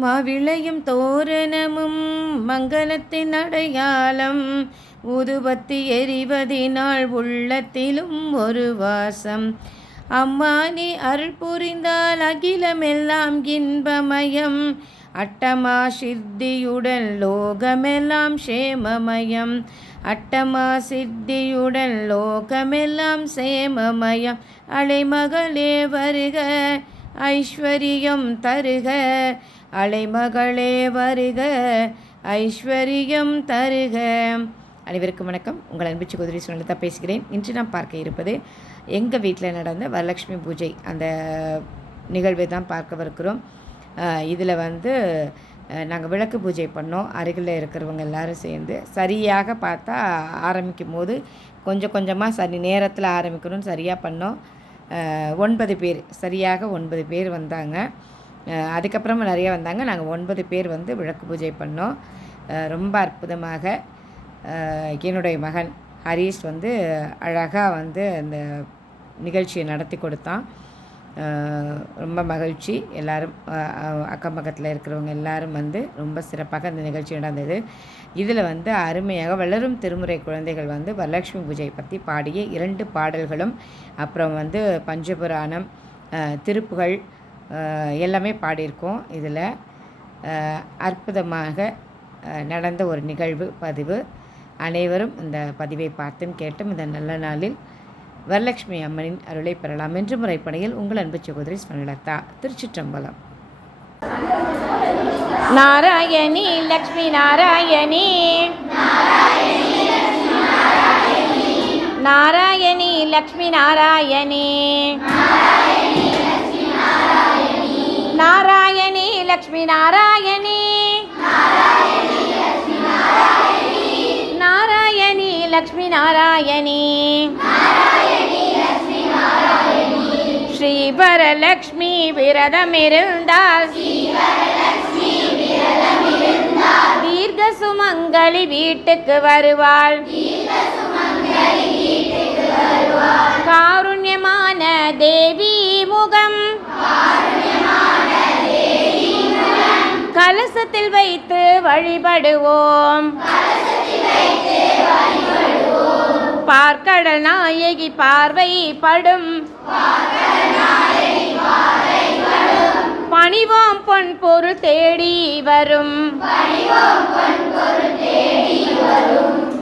மாவிளையும் தோரணமும் மங்களத்தின் அடையாளம், ஊதுபத்தி எரிவதினால் உள்ளத்திலும் ஒரு வாசம். அம்மா நீ அருள் புரிந்தால் அகிலமெல்லாம் இன்பமயம், அட்டமா சித்தியுடன் லோகமெல்லாம் சேமமயம். அட்டமா சித்தியுடன் லோகமெல்லாம் சேமமயம். அலைமகளே வருக ஐஸ்வரியம் தருக, அலைமகளே வருக ஐஸ்வரியம் தருக. அனைவருக்கும் வணக்கம். உங்கள் அன்பு சகோதரி சுனலதா பேசுகிறேன். இன்று நான் பார்க்க இருப்பது எங்கள் வீட்டில் நடந்த வரலட்சுமி பூஜை அந்த நிகழ்வை தான் பார்க்கவிருக்கிறோம். இதில் நாங்கள் விளக்கு பூஜை பண்ணோம். அருகில் இருக்கிறவங்க எல்லோரும் சேர்ந்து சரியாக பார்த்தா ஆரம்பிக்கும் போது கொஞ்சம் கொஞ்சமாக சரி நேரத்தில் ஆரம்பிக்கணும்னு சரியாக பண்ணோம். 9 பேர், சரியாக 9 பேர் வந்தாங்க. அதுக்கப்புறமா நிறைய வந்தாங்க. நாங்கள் 9 பேர் விளக்கு பூஜை பண்ணோம். ரொம்ப அற்புதமாக என்னுடைய மகன் ஹரீஷ் அழகாக அந்த நிகழ்ச்சியை நடத்தி கொடுத்தான். ரொம்ப மகிழ்ச்சி. எல்லோரும் அக்கம் பக்கத்தில் இருக்கிறவங்க எல்லோரும் ரொம்ப சிறப்பாக அந்த நிகழ்ச்சி நடந்தது. இதில் அருமையாக வளரும் திருமுறை குழந்தைகள் வரலட்சுமி பூஜை பற்றி பாடிய 2 பாடல்களும், அப்புறம் பஞ்சபுராணம், திருப்புகள் எல்லாமே பாடியிருக்கோம். இதில் அற்புதமாக நடந்த ஒரு நிகழ்வு பதிவு. அனைவரும் இந்த பதிவை பார்த்தும் கேட்டும் இந்த நல்ல நாளில் வரலட்சுமி அம்மனின் அருளை பெறலாம் என்று முறைப்படையில் உங்கள் அன்பு சகோதரி சுனலதா. திருச்சிற்றம்பலம். நாராயணி லக்ஷ்மி நாராயணி, நாராயணி லக்ஷ்மி நாராயணி, நாராயணி லக்ஷ்மி நாராயணி, நாராயணி லக்ஷ்மி நாராயணி, ஸ்ரீ வரலக்ஷ்மி விரதமிருந்தால் தீர்க்க சுமங்கலி வீட்டுக்கு வருவாள். காருண்யமான தேவி முகம் கலசத்தில் வைத்து வழிபடுவோம். பார்க்கடல் நாயகி பார்வை படும், பணிவோம் பொன் பொருள் தேடி வரும்.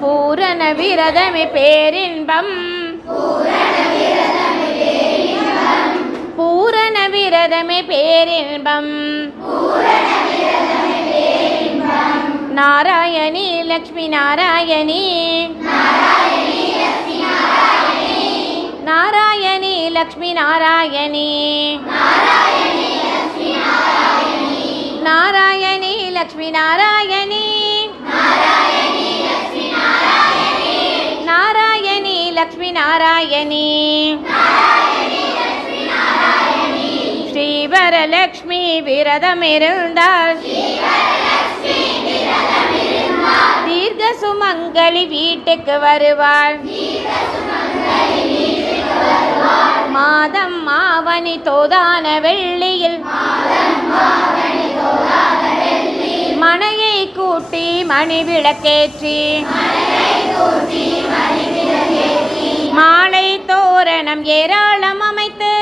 பூரண விரதமே பேரின்பம், பூரண விரதமே பேரின்பம். நாராயணி லக்ஷ்மி நாராயணி, நாராயணி லக்ஷ்மி நாராயணி, நாராயணி லக்ஷ்மி நாராயணி, நாராயணி லக்ஷ்மி நாராயணி. ஸ்ரீ வரலக்ஷ்மி விரதமிருந்தால் தீர்க்க சுமங்கலி வீட்டுக்கு வருவாள். மாதம் ஆவணி தோதான வெள்ளியில் மனையை கூட்டி மணி விளக்கேற்றி, மாலை தோரணம் ஏராளம் அமைத்து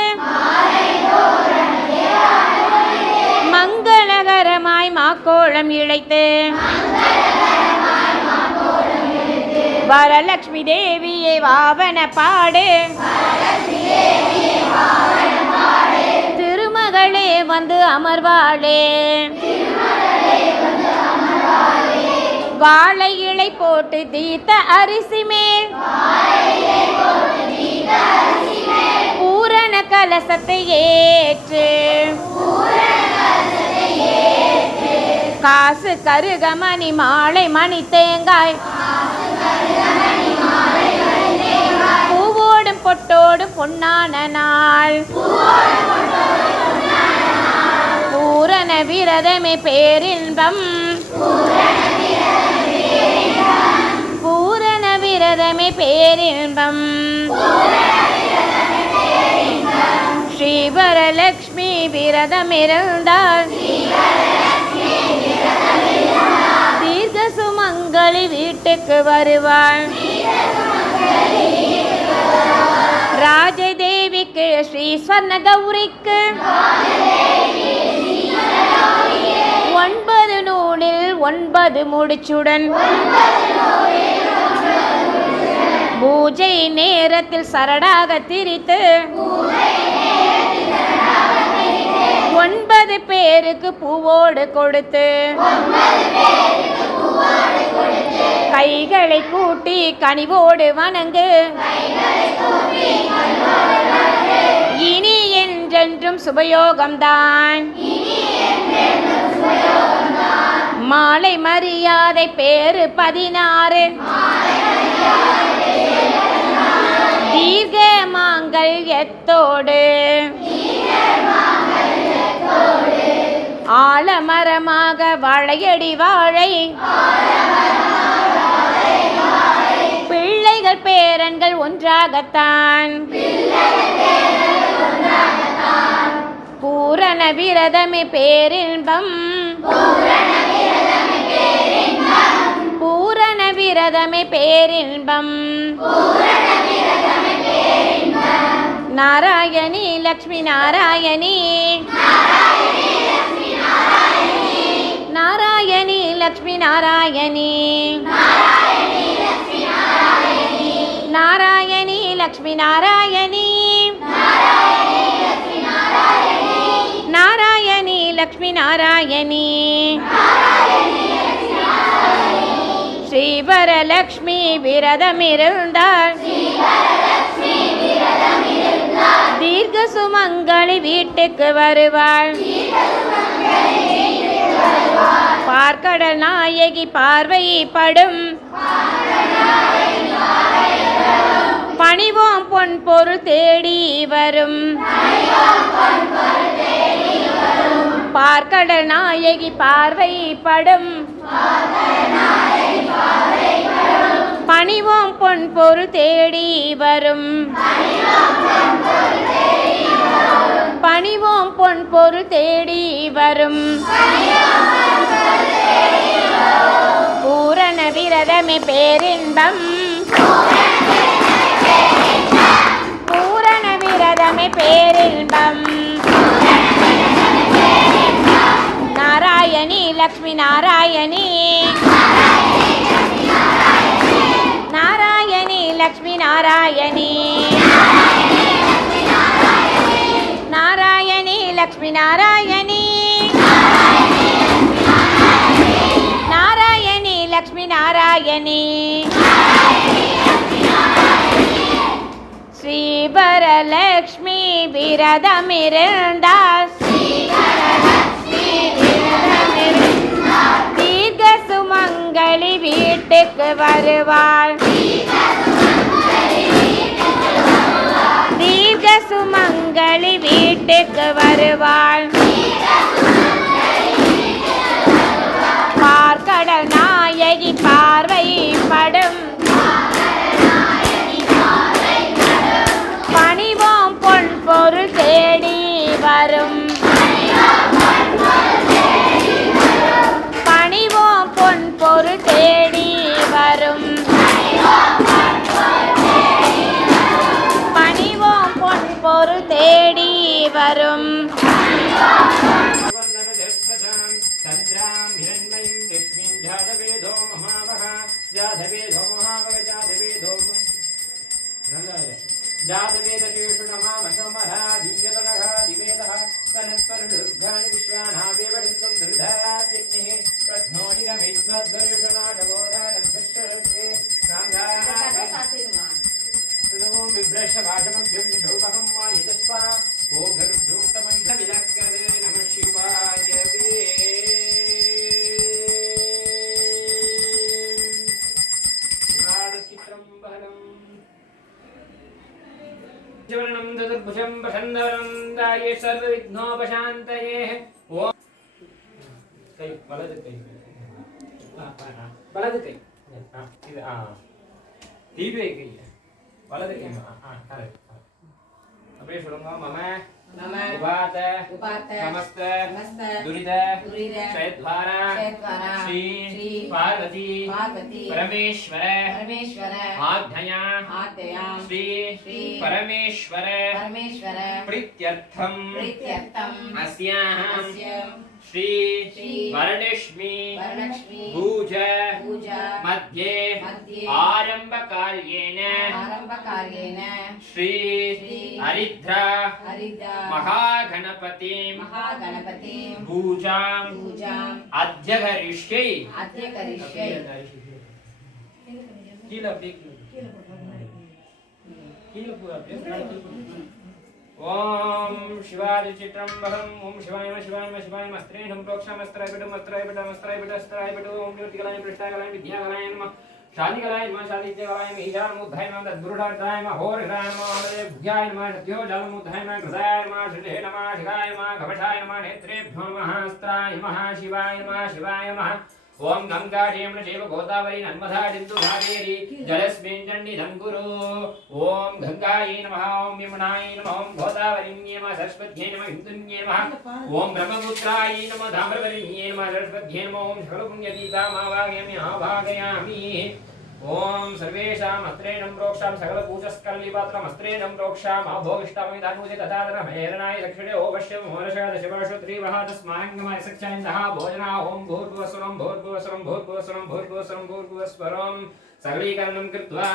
மங்களகரமாய் மாக்கோளம் இழைத்து வரலட்சுமி தேவியை வாவன பாடு, திருமகளே அமர்வாளே. வாழை இலை போட்டு தீர்த்த அரிசி மேல் பூரண கலசத்தை ஏற்று, காசு கருகமணி மாலை மணி தேங்காய் பூவோடும் பொட்டோடும் பொன்னான நாள். பூரண விரதமே பேரின்பம், பூரண விரதமே பேரின்பம். ஸ்ரீ வரலக்ஷ்மி விரதமிருந்தால் வீட்டுக்கு வருவாள். ராஜதேவிக்கு ஸ்ரீ ஸ்வர்ண கௌரிக்கு 9 நூலில் 9 முடிச்சுடன் பூஜை நேரத்தில் சரடாக திரித்து 9 பேருக்கு பூவோடு கொடுத்து கைகளை கூட்டி கனிவோடு வணங்கு. இனி என்றென்றும் சுபயோகம்தான். மாலை மரியாதை பேரு 16 தீர்க்க மாங்கல்யத்தோடு ஆலமரமாக வாழையடி வாழை பிள்ளைகள் பேரன்கள் ஒன்றாகத்தான். பூரண விரதமே பேரின்பம். பூரண விரதமே பேரின்பம். நாராயணி லக்ஷ்மி நாராயணி நாராயணி லக்ஷ்மி நாராயணி நாராயணி லக்ஷ்மி நாராயணி நாராயணி லக்ஷ்மி நாராயணி ஸ்ரீவரலக்ஷ்மி விரதமிருந்தாள். தீர்க்க சுமங்கலி வீட்டுக்கு வருவாள். பார்க்கடல் நாயகி பார்வைப்படும் பணிவோம் பொன் பொருள் தேடி வரும். பார்க்கடல் நாயகி பார்வைப்படும் பணிவோம் பொன் பொருள் தேடி வரும். பணிவோம் பொன் பொருள் தேடி வரும். பூரண விரதமே பேரின்பம். பூரண விரதமே பேரின்பம். நாராயணி லக்ஷ்மி நாராயணி நாராயணி லக்ஷ்மி நாராயணி நாராயணி லக்ஷ்மி நாராயணி நாராயணி லக்ஷ்மி நாராயணி ஸ்ரீவரலக்ஷ்மி விரதமிருந்தாள். தீர்க்க சுமங்கலி வீட்டுக்கு வருவாள். தீர்க்க சுமங்கலி வீட்டுக்கு வருவாள். பார்க்கடல் நாயகி பார்வைப்படும் பணிவோம் பொன் பொருள் தேடி வரும். பணிவோம் பொன் பொருள் தேடி வரும். பணிவோம் பொன் பொருள் தேடி வரும். जातवेदशेषु नमामशमः दीयतनः दिवेदः तनत्परदुर्गाणि विश्वानावेवडिन्दं दृढात्यग्निः प्रश्नोडिगमिद्वद्वर्षनाशबोधानद्भिश्चरते साङ्गाः बिभ्रशभाषमभ्यं शोभकं मायितस्वा ओघर्भ्योष्टमैषविलक्करे नमः शिवाय वे शिवाडचित्रं बलम् जीवनं ददुर्भुजं प्रसन्नवरं दाये सर्वविघ्नोपशान्तये ओम कई वलது கை वलது கை இது தீபே கை வலது கை கரெக்ட் அப்படியே சொல்லுங்க மம मम उपात उपात समस्त समस्त दुरित दुरित क्षयद्वारा क्षयद्वारा श्री श्री पार्वती पार्वती परमेश्वर परमेश्वर आज्ञया आद्ययां श्री श्री परमेश्वर परमेश्वर प्रीत्यर्थम प्रीत्यर्थम् अस्याः अस्य श्री श्री वरलक्ष्मी वरलक्ष्मी पूजा पूजा मध्ये मध्ये आरंभकार्येण आरम्भकार्येण श्री श्री हरिद्रा हरिद्रा महागणपतिं महागणपतिं पूजां पूजाम् अद्य करिष्ये अद्य करिष्ये ओम शिवाय चित्रंबरम ओम शिवाय नमः शिवाय नमः शिवाय नमः स्त्रीणं प्रोक्षामस्त्रायपिटमस्त्रायपिटमस्त्रायपिटो ओम ज्योतिकलाय पृष्ठाकलाय विद्याकलाय नमः शादिकलाय नमः शादित्यकलाय नमः ईशानमुद्धाय नमः तद्गुरुडार्थाय नमः होरहराय नमः भुजाय नमः सत्योजालमुद्धाय नमः कृताय नमः श्रीधे नमः शिवाय नमः घवषाय नमः नेत्रेभ्यो नमः अस्त्राय नमः शिवाय नमः ओम गंगाजेम्न चैव गोदावरी नर्मदा सिन्धु कावेरी जलस्मिन् सन्निधं कुरु ओम गंगायै नमः ओम यमुनायै नमः ओम गोदावरीयै नमः सरस्वत्यै नमः सिन्धुन्यै नमः ओम ब्रह्मपुत्रायै नमः ताम्रपर्ण्यै नमः सरस्वत्यै नमः ओम सकलपुण्यतीतामावाहयामि आवाहयामि ओम सर्वेषाम् अस्त्रेणं प्रोक्षां सकलपूजस्कल्लिपात्रमस्त्रेणं प्रोक्षाम् अभोगिष्टामि दानूजे तथाधरमहेरणाय दक्षिणे ओवश्यं मोरषः दशवर्षो त्रिवः तस्माङ्गमाय सच्चायन्दः भोजना ओम भूर्भुवस्वरं भूर्भुवस्वरं भूर्भुवस्वरं भूर्भुवस्वरं भूर्भुवस्वरं सकलीकरणं कृत्वा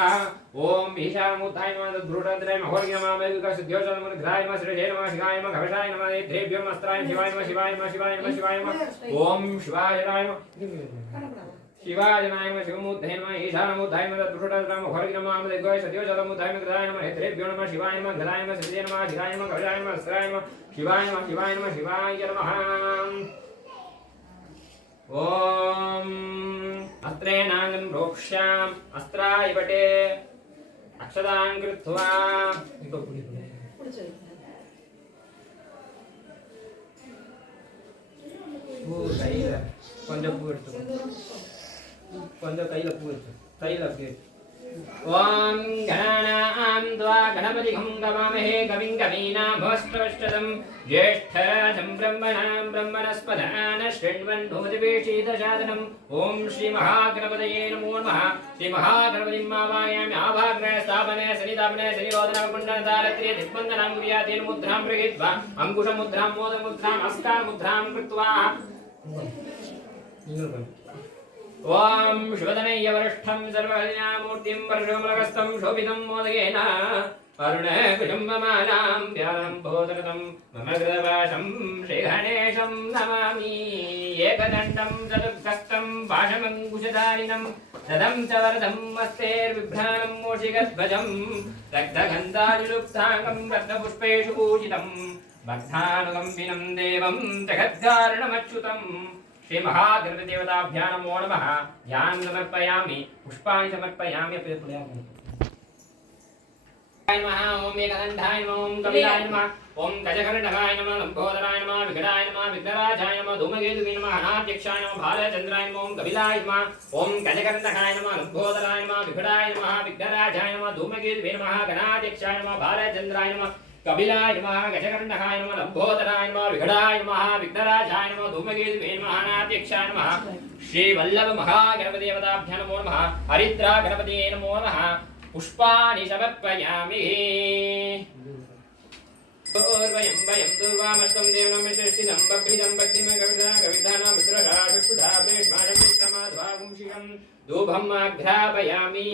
ओम ईशानमुद्धाय नमः तद्गुरुडार्थाय नमः होरहराय नमः श्रीधे नमः शिवाय नमः घवषाय नमः नेत्रेभ्यो नमः अस्त्राय शिवाय नमः शिवाय नमः शिवाय नमः शिवाय नमः ओम शिवाय नमः शिवाय नमः शिवमुद्धाय नमः ईशानमुद्धाय नमः तद्गुरुडार्थाय नमः होरहराय नमः देवाय सत्योजालमुद्धाय नमः कृताय नमः नेत्रेभ्यो नमः शिवाय नमः घराय नमः श्रीधे नमः शिवाय नमः घवषाय नमः अस्त्राय नमः शिवाय नमः शिवाय नमः शिवाय नमः ओम अस्त्रेणागं प्रोक्ष्याम् अस्त्राय पटे अक्षतान् कृत्वा கொஞ்சம் கையில பூ இருக்கு கையில இருக்கு ओम गणानां त्वा गणपतिं गवामहे कविं कवीनामस्तवष्टदं ज्येष्ठराजं ब्रह्मणां ब्रह्मणस्पदान शृण्वन् भूतिवेशीतशादनम् ओम श्री महागणपतये नमो नमः श्री महागणपतिं आवाहयामि आवाहने स्थापने सनिधापने सनिरोधनकुण्डलतारत्र्ये दिग्बन्धनां क्रियातेन मुद्रां गृहीत्वा अंकुशमुद्रां मोदमुद्रां हस्तामुद्रां कृत्वा ओम शिवतनय्यवरिष्ठं सर्वकल्याणमूर्तिं वर्षोमलकस्तं शोभितं मोदकेन अरुणकुटुम्बमालां व्यालम्बोदरतं मम कृतवासं श्रीगणेशं नमामि एकदण्डं चतुर्हस्तं पाशमङ्कुशधारिणं सदं च वरदं मस्तेर्बिभ्राणं मूषिकध्वजं रक्तगन्धादिलुप्ताङ्गं रक्तपुष्पेषु पूजितं भक्तानुकम्पिनं देवं जगद्धारणमच्युतम् श्री महागणपति देवताभ्यां नमो नमः ध्यानं समर्पयामि पुष्पाणि समर्पयामि नमः ओम एकदण्डाय नमः ओम कपिलाय नमः ओम गजकर्णकाय नमः लंबोदराय नमः विकटाय नमः विघ्नराजाय नमः धूमकेतुवे नमः अनाध्यक्षाय नमः भालचन्द्राय नमः ओम कपिलाय नमः ओम गजकर्णकाय नमः लंबोदराय नमः विकटाय नमः विघ्नराजाय नमः धूमकेतुवे नमः गणाध्यक्षाय नमः भालचन्द्राय नमः कपिलाय नमः गजकर्णकाय नमः लंबोदराय नमः विघटाय नमः विघ्नराजाय नमः धूमकेतुवे नमः अनाध्यक्षाय नमः श्री वल्लभ महागणपति देवताभ्यां नमो नमः हरिद्रा गणपतये नमो नमः पुष्पाणि समर्पयामि वयं दुर्वामस्तं देवनं सृष्टितं बभ्रिदं भक्तिमं कविधानां मित्रराशुषुधा प्रेष्माणं मित्रमाध्वागुंशिकं धूपम् आघ्रापयामि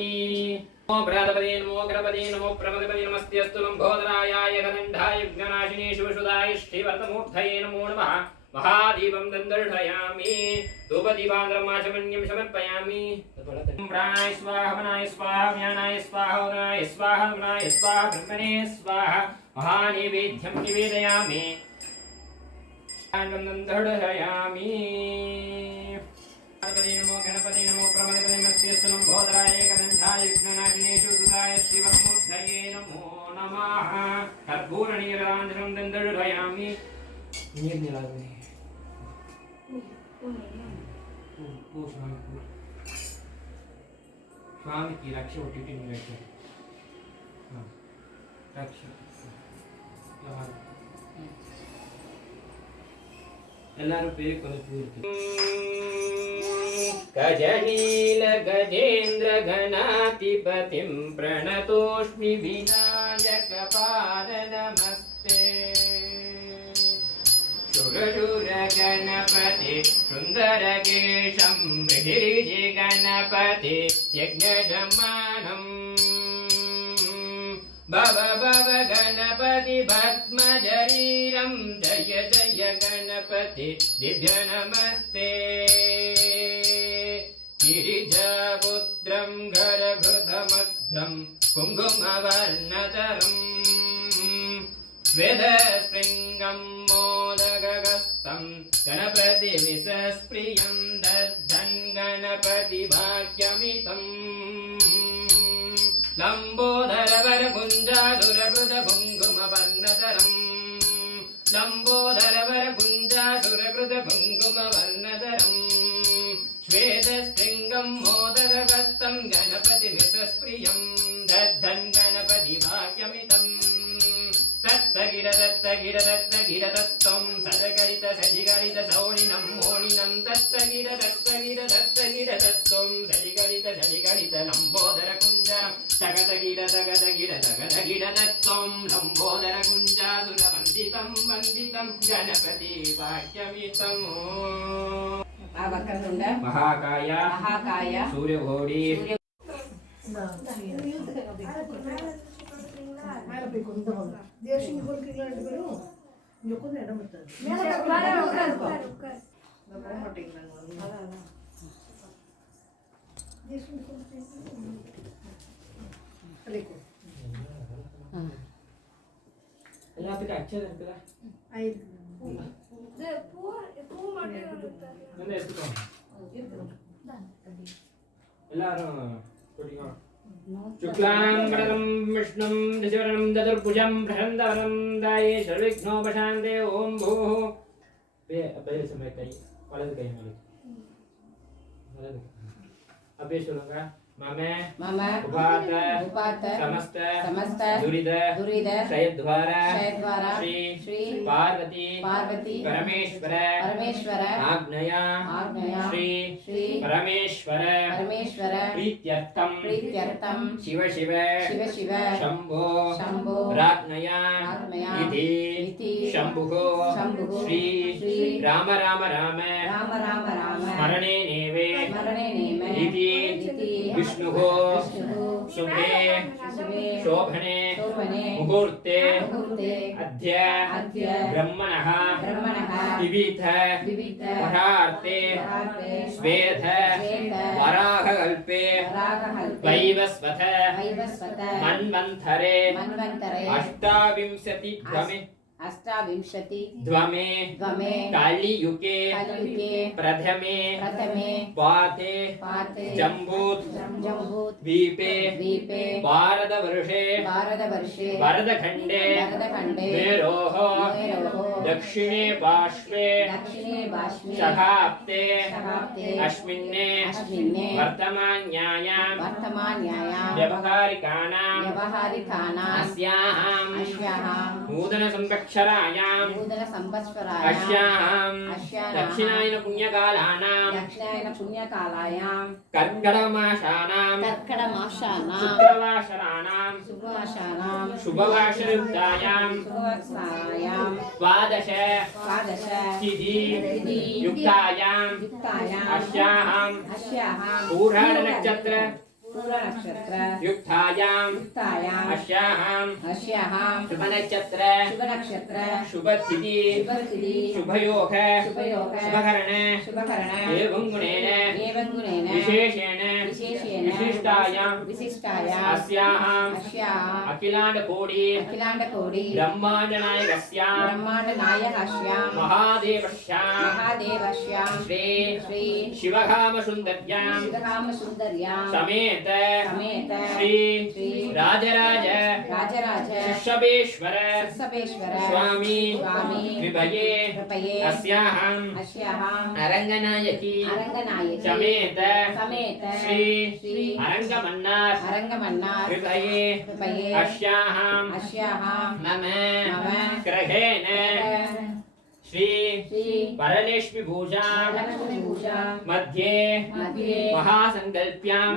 नमो भ्रातपदे नमो गणपते नमो प्रमदपदे नमस्तेऽस्तु लम्बोदराय एकदण्डाय विघ्ननाशिने शिवसुधाय श्रीवरदमूर्धये नमो नमः महादीपं दन्दर्शयामि धूपदीपान्द्रमाचमन्यं समर्पयामि प्राणाय स्वाहा मनाय स्वाहा ज्ञानाय स्वाहा उदनाय स्वाहा मनाय स्वाहा ब्रह्मणे स्वाहा महानैवेद्यं निवेदयामि दन्दर्शयामि गणपते नमो प्रमदपदे नमस्तेऽस्तु लम्बोदराय एकदण्डाय विघ्ननाशिने शिवसुधाय श्रीवरदमूर्धये नमो नमः कर्पूरनीराञ्जनं दन्दर्शयामि स्वामी की रक्षा उठी नहीं रखे रक्षा எல்லாரும் பேர் கொஞ்சம் பூ இருக்கு. गजनील गजेन्द्र गणाधिपतिं प्रणतोऽस्मि विनायक पाद नमस्ते। सुरशुर गणपति सुन्दर केशं मृगिरिजि गणपति यज्ञजमानं भव भव गणपति भस्मशरीरं जय जय गणपति दिव्य नमस्ते। गिरिजापुत्रं घरघृतमध्रं कुङ्कुमवर्णधरं श्वेतस्पृङ्गं मोदकगस्तं गणपतिमिषस्प्रियं दद्धन् गणपतिवाक्यमितं लम्बोदरवरकुञ्जासुरकृतकुङ्कुमवर्णधरं लम्बोदरवरकुञ्जासुरकृतकुङ्कुमवर्णधरं श्वेतस्पृङ्गं मोदकगस्तं गणपतिमिषस्प्रियं दद्धन् गणपतिवाक्यमितं तत्तगिर तत्तगिर तत्तगिर तत्त्वं सजगरित सजिगरित सौरिनं मोनिनं तत्तगिर तत्तगिर तत्तगिर तत्त्वं सजिगरित सजिगरित लम्बोदरकुञ्जरं तगतगिर तगतगिर तगतगिर तत्त्वं लम्बोदरकुञ्जासुरवन्दितं वन्दितं गणपतिवाक्यमितं वक्रतुण्ड महाकाय महाकाय सूर्यघोडी எல்லாத்துக்கும் அச்சது இருக்குதா எல்லாரும் शुक्लांबरं विष्णुं दशवरनं चतुर्भुजं प्रसन्नवरं दाये सर्वविघ्नोपशान्ते ओम भूः पहले समय कई वलது கை மேலே वलது அப்படியே சொல்லுங்க ममे मम उपात उपात समस्त समस्त दुरिद दुरिद क्षयद्वार श्री श्री पार्वती पार्वती परमेश्वर परमेश्वर आज्ञया आज्ञया श्री परमेश्वर परमेश्वर प्रीत्यर्थं शिव शिव शिव शिव शंभो शंभो राज्ञया इति शंभुः श्री राम राम राम राम राम राम स्मरणे नेवे इति विष्णुः शुभे शोभने मुहूर्ते अद्य ब्रह्मणः विविध परार्थे स्वेद वराहकल्पे वैवस्वत मन्वन्तरे अष्टाविंशति द्वमे कालीयुगे प्रथमे पाते जम्बूत द्वीपे भारतवर्षे भरतखण्डे मेरोः दक्षिणे पार्श्वे शताब्दे अस्मिन्ने वर्तमान्यायां व्यवहारिकाणां अस्यां नूतन संवत्सरायां अस्यां दक्षिणायन पुण्यकालानां कर्कटमासानां शुक्रवासराणां शुभवासरुक्तायां द्वादश तिथि युक्तायां अस्यां पूर्वाषाढनक्षत्र युक्तायां अस्यां शुभनक्षत्र शुभतिथि शुभयोग शुभकरण एवं गुणेन विशेषेण विशिष्टायां अस्यां अखिलाण्डकोटि ब्रह्माण्डनायकस्यां महादेवस्यां श्री शिवकामसुन्दर्यां समेत श्री राजराज ऋषभेश्वर स्वामी विभये अस्यां अरंगनायकी समेत श्री அரங்கமன்னார் அரங்கமன்னார் கிருபையே கிருபையே அஸ்யாஹாம் அஸ்யாஹாம் மம மம கிரகேண श्री वरलक्ष्मी पूजा मध्ये महासंकल्प्यास्यां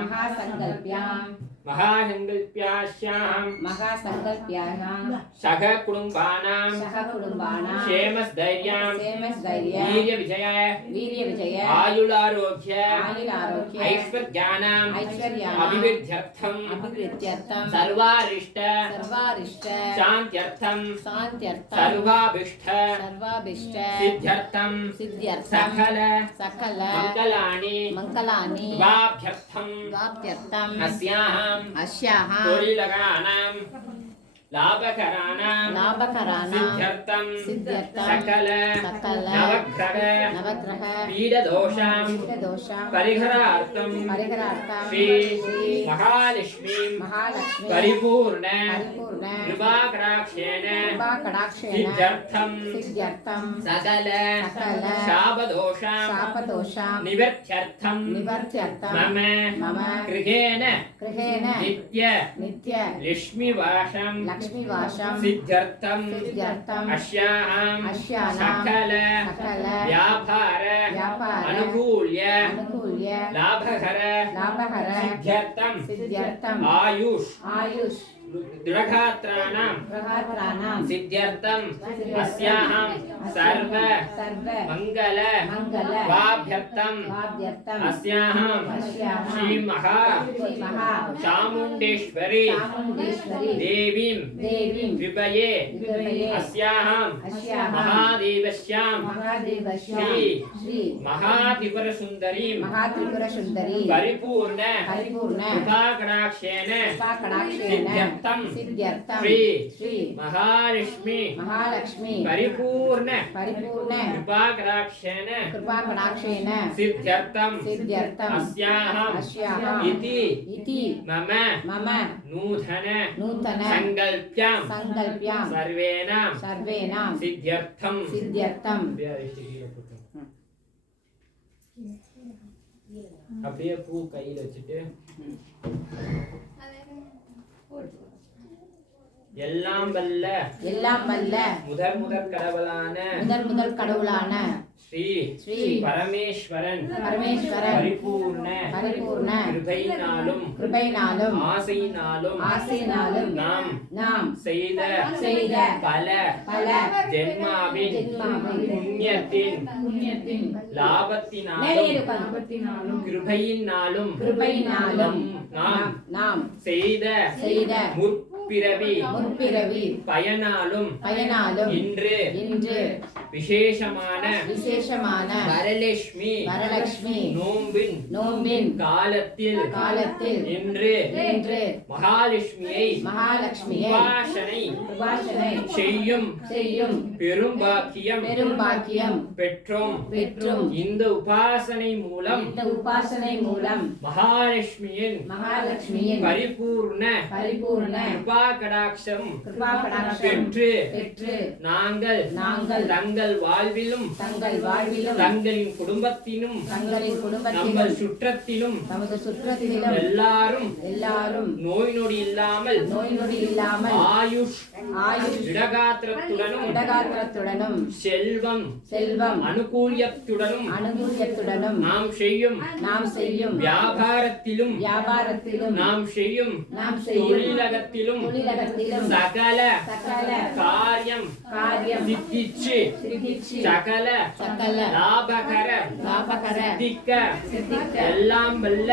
सह कुटुंबानां क्षेमस्थैर्यं वीर्यविजय आयुरारोग्य ऐश्वर्याणाम् अभिवृद्ध्यर्थं सर्वारिष्ट शान्त्यर्थं सर्वाभीष्ट सिद्ध्यर्थं सकल मंगलानि वाभ्यर्थं अस्याः तोलिलगानां लाभकराणां सिद्ध्यर्थं सकल नवग्रह पीडदोषां परिहरार्थं श्री महालक्ष्मी परिपूर्ण कृपाकटाक्षेण सिद्ध्यर्थं सकल शापदोषां निवर्त्यर्थं मम गृहेण नित्य लक्ष्मीवासं सिद्ध्यर्थं अस्यां सकल व्यापार अनुकूल्य लाभकर सिद्ध्यर्थं आयुष दृढगात्राणां सिद्ध्यर्थं अस्यां सर्व मंगल वाभ्यर्थं अस्यां श्री महा चामुण्डेश्वरी देवीं कृपये अस्यां महादेवस्यां श्री महात्रिपुरसुन्दरीं परिपूर्ण कृपाकटाक्षेण सिद्ध्यर्थं श्री महालक्ष्मी परिपूर्ण कृपाकटाक्षेण सिद्ध्यर्थं अस्यां इति मम नूतन संकल्प्यां सर्वेणां सिद्ध्यर्थं அப்படியே பூ கையில வச்சிட்டு எல்லாம் வல்ல முதல் கடவுளான ஸ்ரீ பரமேஸ்வரன் பரிபூர்ண கிருபையினாலும் ஆசையினாலும் நாம் செய்த பல ஜென்மாவின் புண்ணியத்தின் லாபத்தினாலும் கிருபையினாலும் நாம் செய்த முற்பிறவி பயனாலும் இன்று விசேஷமான வரலட்சுமி நோம்பின் காலத்தில் இன்று மகாலட்சுமியை உபாசனை செய்யும் பெரும்பாக்கியம் பெற்றோம் இந்த உபாசனை மூலம் மகாலட்சுமியின் பரிபூர்ண கிருபாகடாட்சம் பெற்று நாங்கள் தங்கள் வாழ்விலும் தங்களின் குடும்பத்திலும் நம்ம சுற்றத்திலும் எல்லாரும் நோய் நொடி இல்லாமல் ஆயுஷ் இடகாத்திரத்துடனும் செல்வம் அனுகூல்யத்துடனும் நாம் செய்யும் வியாபாரத்திலும் நாம் செய்யும் தொழிலகத்திலும் சகல காரியம் சித்திச்சு சகல லாபகர சித்திக்க எல்லாம் வல்ல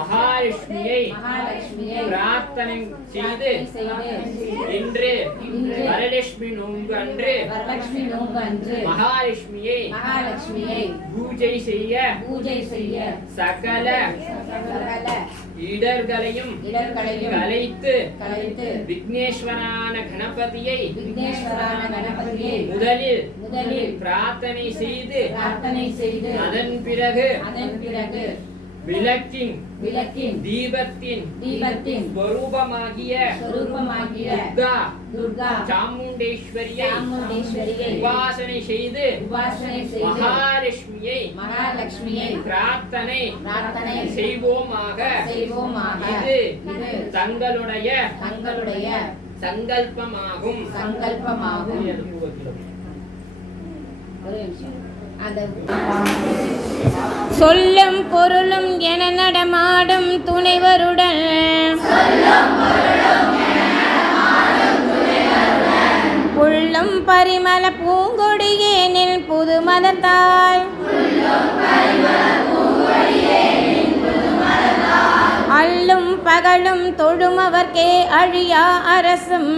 மகாலட்சுமியை பிரார்த்தனை செய்து இன்று வரலட்சுமி நோன்பு அன்று மகாலட்சுமியை பூஜை செய்ய சகல இடர்களையும் கலைத்து விக்னேஸ்வரான கணபதியை முதலில் பிரார்த்தனை செய்து அதன் பிறகு விளக்கின் விளக்கின் தீபத்தின் தீபத்தின் ஸ்வரூபமாகிய துர்கா சாமுண்டேஸ்வரியை சாமுண்டேஸ்வரியை உபாசனை செய்து மகாலட்சுமியை பிரார்த்தனை செய்வோமாக. இது தங்களுடைய சங்கல்பமாகும். சொல்லும் பொருளும் என நடமாடும் துணைவருடன் புள்ளும் பரிமள பூங்கொடியேனில் புது மலர்த்தாய் அல்லும் பகலும் தொழுமவர்க்கே அழியா அரசும்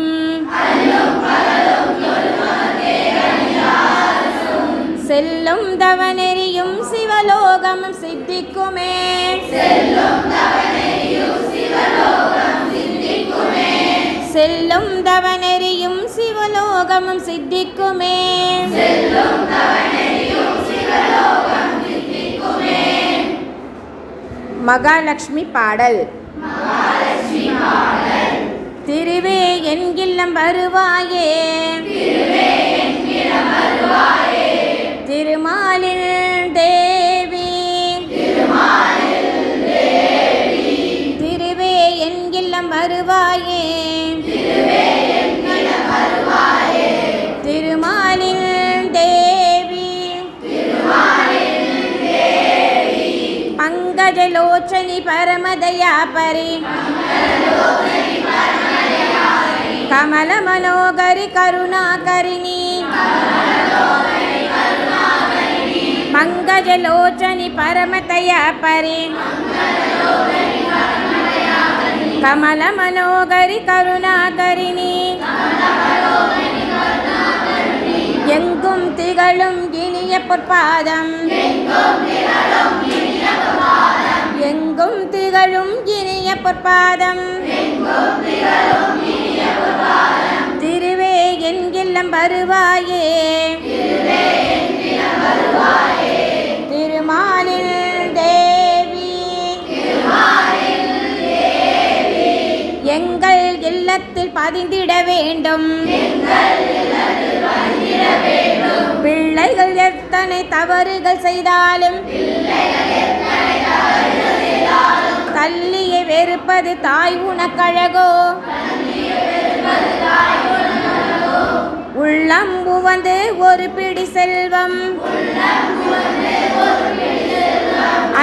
செல்லும் தவநெறியும் சிவலோகமும் சித்திக்குமே. செல்லும் தவநெறியும் சிவலோகமும் சித்திக்குமே. மகாலட்சுமி பாடல். திருவே என்கில்லம் வருவாயே திருமாலில் தேவி திருவே என்கில்லம் வருவாயே திருமாலில் தேவி பங்கஜலோச்சனி பரமதயா பரி கமலமனோகரி கருணாகரிணி பங்கஜலோச்சனி பரமதயா பரி கமலமனோகரி கருணாகரிணி எங்கும் திகழும் இனிய பொற்பாதம் எங்கும் திகழும் இனிய பொற்பாதம் திருவே என்கில்லம் வருவாயே திருமாலில் தேவி எங்கள் இல்லத்தில் பதிந்திட வேண்டும் பிள்ளைகள் எத்தனை தவறுகள் செய்தாலும் தள்ளியை வெறுப்பது தாய் உனக்கழகோ உள்ளம் உவந்து ஒரு பிடி செல்வம்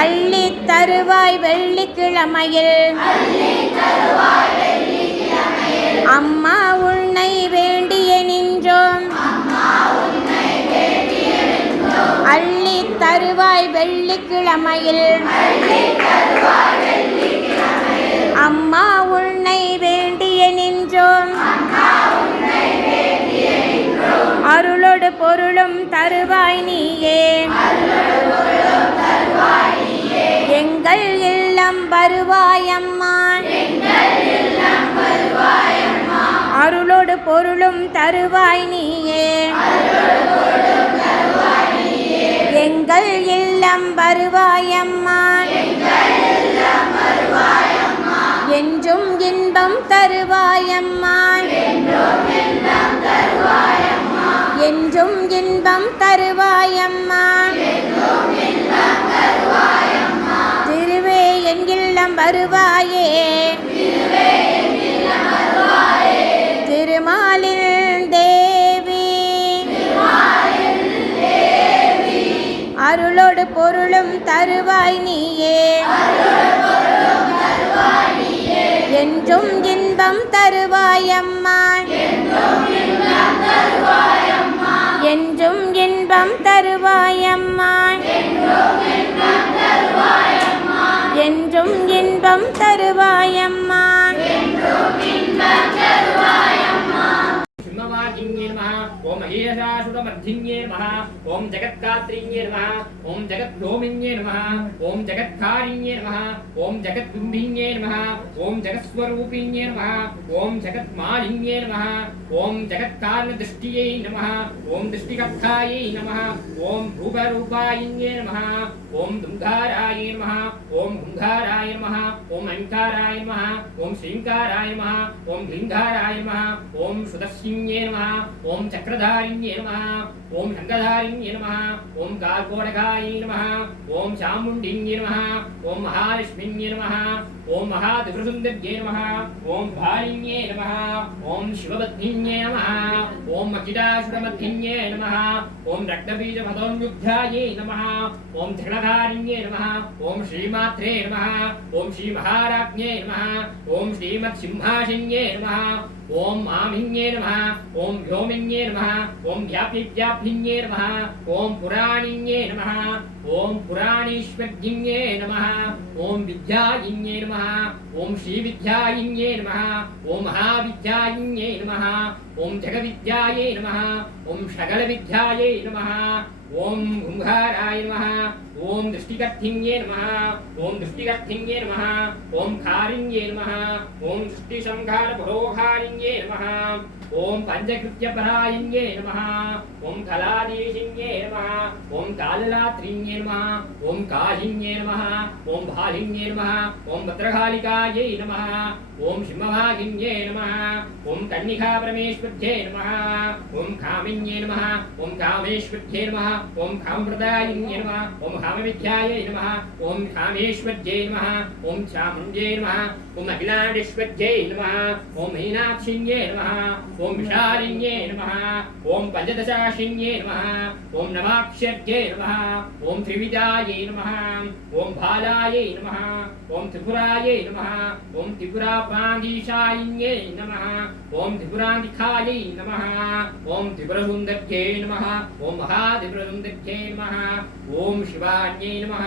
அள்ளி தருவாய் வெள்ளிக்கிழமையில் அம்மா உன்னை வேண்டிய நின்றோம் அள்ளி தருவாய் வெள்ளிக்கிழமையில் அம்மா உன்னை வேண்டிய நின்றோம் அருளோடு பொருளும் தருவாய் நீயே எங்கள் இல்லம் வருவாய் அம்மா அருளோடு பொருளும் தருவாய் நீயே எங்கள் இல்லம் வருவாய் அம்மா என்றும் இன்பம் தருவாய் அம்மா என்றும் இன்பம் தருவாய் அம்மா திருவே என்கில்லம் வருவாயே திருமாலில் தேவி அருளோடு பொருளும் தருவாய் நீயே என்றும் இன்பம் தருவாய் அம்மா என்றும் இன்பம் தருவாய் அம்மா என்றும் இன்பம் தருவாய் அம்மா சிம்மவாகிஞ जगत्कारिण्ये नमः ओम महेशासुरमर्धिन्ये नमः ओम जगत्कात्रिण्ये नमः ओम जगद्भ्योमिन्ये नमः ओम जगत्कारिण्ये नमः ओम जगद्बिम्बिन्ये नमः ओम जगत्स्वरूपिण्ये नमः ओम जगत्मालिन्ये नमः ओम जगत्कारणदृष्टिये नमः ओम दृष्टिकर्थायै नमः ओम रूपरूपायिन्ये नमः ओम दुंगाराय नमः ओम हुंगाराय नमः ओम अंकाराय नमः ओम श्रींकाराय नमः ओम लिंगाराय नमः ओम सुदर्शिन्ये नमः ओम चक्रधारिण्ये नमः ओम शंखधारिण्ये नमः ओम कालकोटकाय नमः ओम चामुण्डिन्ये नमः ओम महालक्ष्मीन्ये नमः ओम महादिव्यसुन्दर्ये नमः ओम भालिन्ये नमः ओम शिवपत्न्ये नमः ओम अखिलासुरमर्धिन्ये नमः ओम रक्तबीजपदोन्युग्धायै नमः ओम झगड़धारिण्ये नमः ओम श्रीमात्रे नमः ओम श्रीमहाराज्ञे नमः ओम श्रीमत्सिंहासन्ये नमः ओम मामिन्ये नमः ओम व्योमिन्ये नमः ओम व्यापिव्यापिन्ये नमः ओम पुराणिन्ये नमः ओम पुराणेश्वर्यिन्ये नमः ओम विद्यायिन्ये नमः ओम श्रीविद्यायिन्ये नमः ओम महाविद्यायिन्ये नमः ओम जगविद्यायै नमः ओम सकलविद्यायै नमः ओम हुंगाराय नमः ओम दृष्टिकर्थिन्ये नमः ओम दृष्टिकर्थिन्ये नमः ओम खारिण्ये नमः ओम दृष्टिसंहारपुरोहारिण्ये नमः ओम पंचकृत्यपरायिन्ये नमः ओम कलादेशिन्ये नमः ओम कालरात्रिन्ये नमः ओम काहिन्ये नमः ओम भालिन्ये नमः ओम भद्रकालिकायै नमः ओम सिंहवाहिन्ये नमः ओम कन्निकापरमेश्वर्ये नमः ओम कामिन्ये नमः ओम कामेश्वर्ये नमः ओम कामप्रदायिन्ये नमः ओम कामविद्यायै नमः ओम कामेश्वर्ये नमः ओम चामुण्ड्ये नमः ओम अखिलाण्डेश्वर्ये नमः ओम मीनाक्षिन्ये नमः ओम विशालिन्ये नमः ओम पंचदशाशिन्ये नमः ओम नवाक्षर्ये नमः ओम त्रिविदायै नमः ओम भालायै नमः ओम त्रिपुरायै नमः ओम त्रिपुरापाधीशायिन्ये नमः ओम त्रिपुराधिकायै नमः ओम त्रिपुरसुन्दर्ये नमः ओम महात्रिपुरसुन्दर्ये नमः ओम शिवान्ये नमः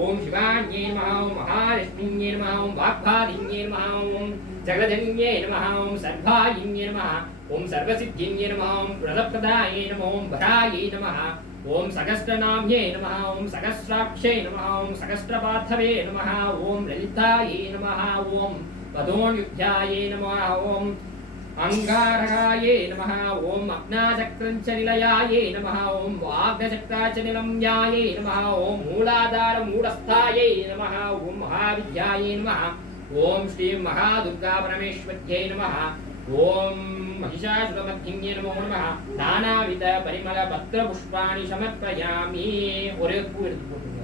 ओम शिवान्ये नमः ओम महालक्ष्मीन्ये नमः ओम वाग्भादिन्ये नमः ओम जगदन्ये नमः ओम सर्वायिन्ये नमः ओम सर्वसिद्धिन्ये नमः ओम प्रदप्रदाये नमः ओम भराये नमः ओम सहस्रनाम्ये नमः ओम सहस्राक्षे नमः ओम सहस्रपार्थवे नमः ओम ललिताये नमः ओम पदोन्युक्ताये नमः ओम अंगारकाये नमः ओम अग्नाचक्रञ्चनिलयाये नमः ओम वाग्चक्राचनिलम्याये नमः ओम मूलाधार मूढस्थाये नमः ओम महाविद्याये नमः ओम श्री महादुर्गा परमेश्वर्यै नमः ओम महिषासुरमर्धिन्ये नमो नमः नानाविध परिमल पत्र पुष्पाणि समर्पयामि ஒரே பூ எடுத்து போட்டுங்க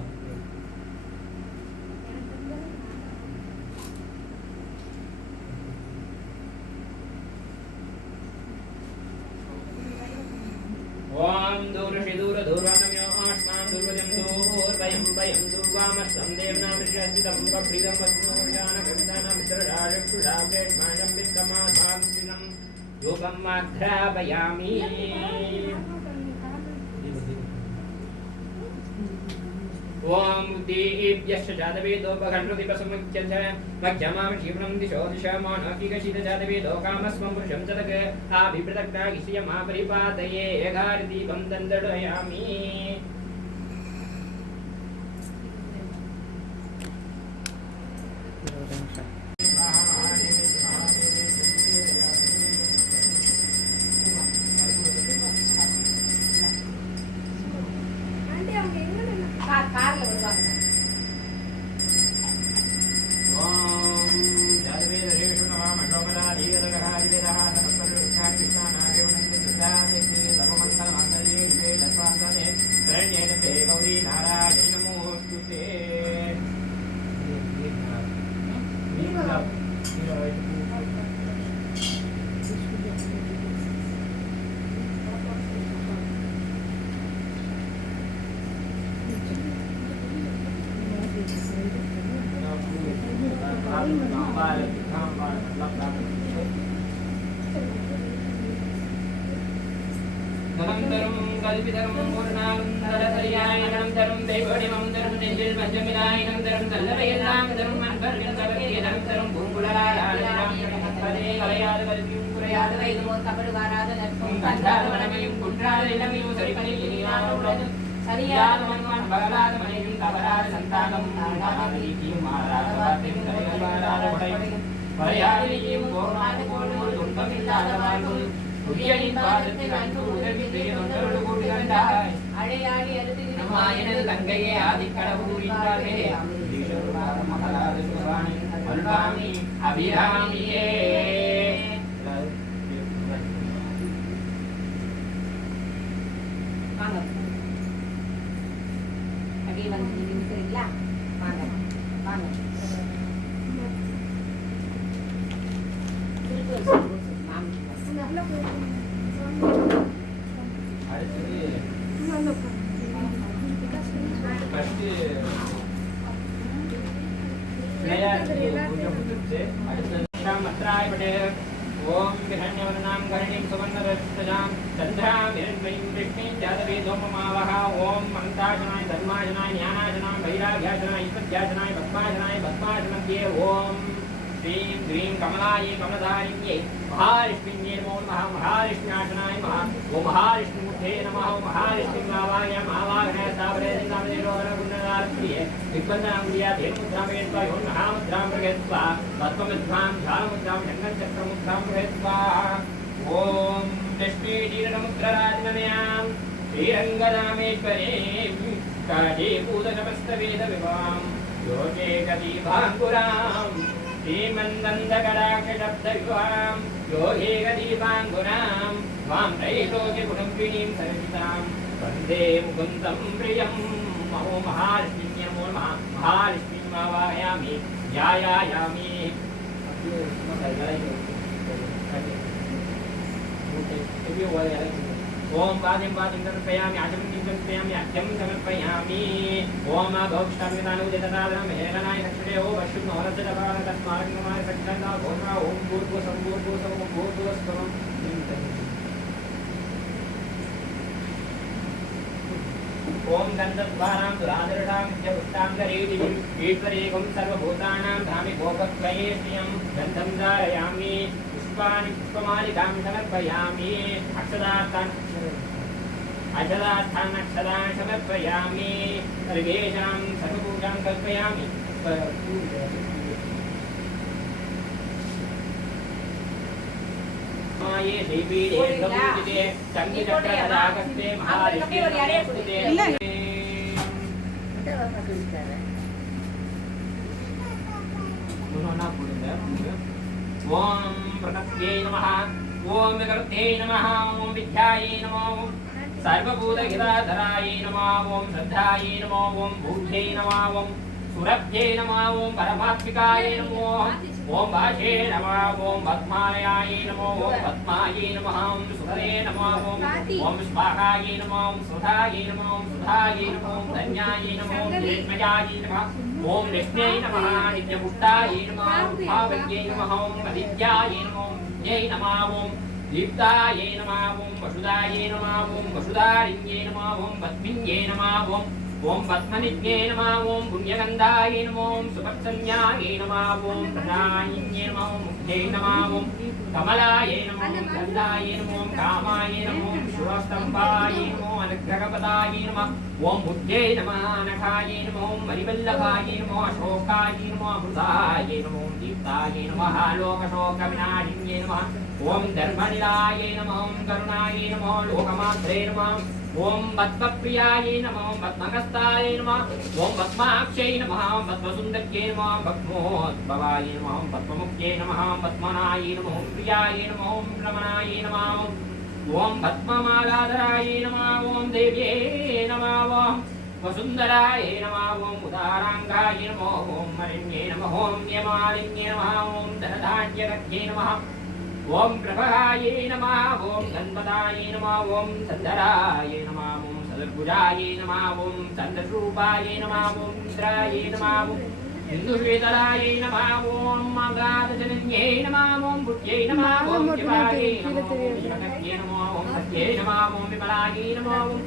ओम दूरशि दूरदूरनम्यो आस्मान् दूरवजं दूर्वयं वयं दूर्वामस्तं देवनामश्रस्तितं कप्रिदं वस्नुर्जानकवितानं मित्रराजक्षुषाभ्येष्माजं वित्तमाधांसिनं रूपं माघ्रापयामि ओम देव्यश्च जातवेदोपघण्टुदिपसमुच्यञ्च मध्यमां क्षीप्णं दिशो दिशमानकिकशितजातवेदो कामस्वं पुरुषं चतक आभिप्रदग्नागिष्यमापरिपातये एघारदीपं दन्दडयामि नमंतरं कल्पितरं पूर्णानन्दरसर्यायनन्तरं देवोनिमन्तरं नेञ्जिल् पञ्चमिलायनन्तरं कल्लरयल्लामन्तरं मन्वर्गं कवकेनन्तरं भूङ्गुलरायालयं पदे कलयादकल्पिं குறையாத வயதுமோர் கபடு வாராத நட்பும் கண்டாத மனமையும் குன்றாத இளமையும் சரிபலில் இனியானுடன் சரியாத மன்மன் பகலாத மனைவியும் தவறாத சந்தானம் ஆடாத நீதியும் மாறாத வார்த்தையும் தலைகள் மாறாத உடையும் வரையாத நீதியும் போராத போல் துன்பமில்லாத வாழ்வு புதியனின் பாதத்தில் அன்பு உதவி செய்ய தொண்டரோடு கூடி கண்டாய் அழையாடி அறுதி மாயனது தங்கையே ஆதிக்கடவுரின்றாரே மகளாத சிவானி அல்வாமி அபிராமியே வாங்க அப்படியே வந்து நீங்க நிற்கிறீங்களா வாங்க வாங்க மாமி ओम विहण्यवदनां गरणीं सुवर्णरजतां चन्द्रां हिरण्मयीं कृष्णीं जातवेदोममावः ओम मन्ताजनाय धर्माजनाय ज्ञानाजनाय वैराग्याजनाय ईश्वत्याजनाय पद्माजनाय पद्माजनद्ये ओम श्रीं ग्रीं कमलायै कमलधारिण्यै महालक्ष्मीयै नमो नमः महालक्ष्म्याशनाय नमः ओम महालक्ष्मीमुखे नमः ओम महालक्ष्मीमावाहयाम आवाहनाय स्थापरे सिंहासनेरोहरगुणनारप्रिये दिग्बन्धनाङ्गुल्या धेनुमुद्रां गृहीत्वा यो महामुद्रां गृहीत्वा पद्ममुद्रां ध्यानमुद्रां चक्रमुद्रां गृहीत्वा ओम लक्ष्मीजीरणमुद्रराजनमयां श्रीरङ्गरामेश्वरीं काजीभूतनमस्तवेदविभां योगे कदीभाङ्कुरां श्रीमन्दन्दकटाक्षशब्दविभां योगे कदीभाङ्कुरां त्वां त्रैलोक्यकुटुम्बिनीं सर्वितां वन्दे मुकुन्दं प्रियं महो महालक्ष्मीं नमो नमः महालक्ष्मीं आवाहयामि ध्यायामि ओम पाद्यं पाद्यं समर्पयामि आचमनीं समर्पयामि अर्घ्यं समर्पयामि ओम भोक्ष्यामिदानुजतनादनं हेलनाय दक्षिणे ओ वशुं नवरजतपालकस्मारकमाय सच्चन्दा भोगा ओम भूर्भुवस्वं ओम गन्धद्वारां दुरादरणां नित्यपुष्टां करेदिविं ईश्वरेकं सर्वभूतानां धामि भोगत्वये श्रियं गन्धं धारयामि पुष्पाणि पुष्पमालिकां समर्पयामि अक्षदार्थान् समर्पयामि सर्वेषां सर्वपूजां कल्पयामि माये देवीरे प्रभुजिते संगीतप्रदागस्ते महालक्ष्मी ओम प्रणत्यै नमः ओम विकृत्यै नमः ओम विद्यायै नमः ओम सर्वभूतहिताधरायै नमः ओम श्रद्धायै नमः ओम भूत्यै नमः ओम सुरभ्यै नमः ओम परमात्मिकायै नमः ओम भाषे नमः ओम पद्मालयायै नमः ओम पद्मायै नमः ओम सुभरे नमः ओम स्वाहायै नमः ओम सुधायै नमः ओम सुधायै नमः ओम धन्यायै नमः ओम निर्मयायै नमः ओम लक्ष्म्यै नमः नित्यपुष्टायै नमः ओम भावज्ञै नमः ओम अदित्यायै नमः ओम जय नमः ओम दीप्तायै नमः ओम वसुदायै नमः ओम वसुधारिण्यै नमः ओम पद्मिन्यै नमः ओम पद्मनिज्ञे नमः ओम पुण्यगन्धायै नमः ओम सुपत्सन्यायै नमः ओम प्रदायिन्ये नमः ओम मुक्ते नमः ओम कमलायै नमः ओम गन्धायै नमः ओम कामायै नमः ओम शिवस्तम्भायै नमः अनुग्रहपदायै नमः ओम बुद्धे नमः नखायै नमः ओम मणिवल्लभायै नमः अशोकायै नमः अमृतायै नमः ओम दीप्तायै नमः लोकशोकविनाशिन्ये नमः ओम धर्मनिलायै नमः ओम करुणायै नमः लोकमात्रे नमः ओम पद्मप्रियायै नमः ओम पद्महस्तायै नमः ओम पद्माक्षै नमः ओम पद्मसुन्दर्यै नमः पद्मोद्भवायै नमः ओम पद्ममुख्यै नमः ओम पद्मनायै नमः ओम प्रियायै नमः ओम रमणायै नमः ओम पद्ममालाधरायै नमः ओम देव्यै नमः ओम वसुन्धरायै नमः ओम उदाराङ्गायै नमः ओम मरिण्यै नमः ओम नियमालिन्यै नमः ओम धनधान्यगत्यै नमः ओम प्रभहायै नमः ओम गणपतायै नमः ओम सन्धरायै नमः ओम सदर्भुजायै नमः ओम चन्द्ररूपायै नमः ओम इंद्रायै नमः ओम हिन्दुश्वेतरायै नमः ओम अगाधजनन्यै नमः ओम बुद्ध्यै नमः ओम शिवायै नमः ओम शिवकन्यै नमः ओम सत्यै नमः ओम विमलायै नमः ओम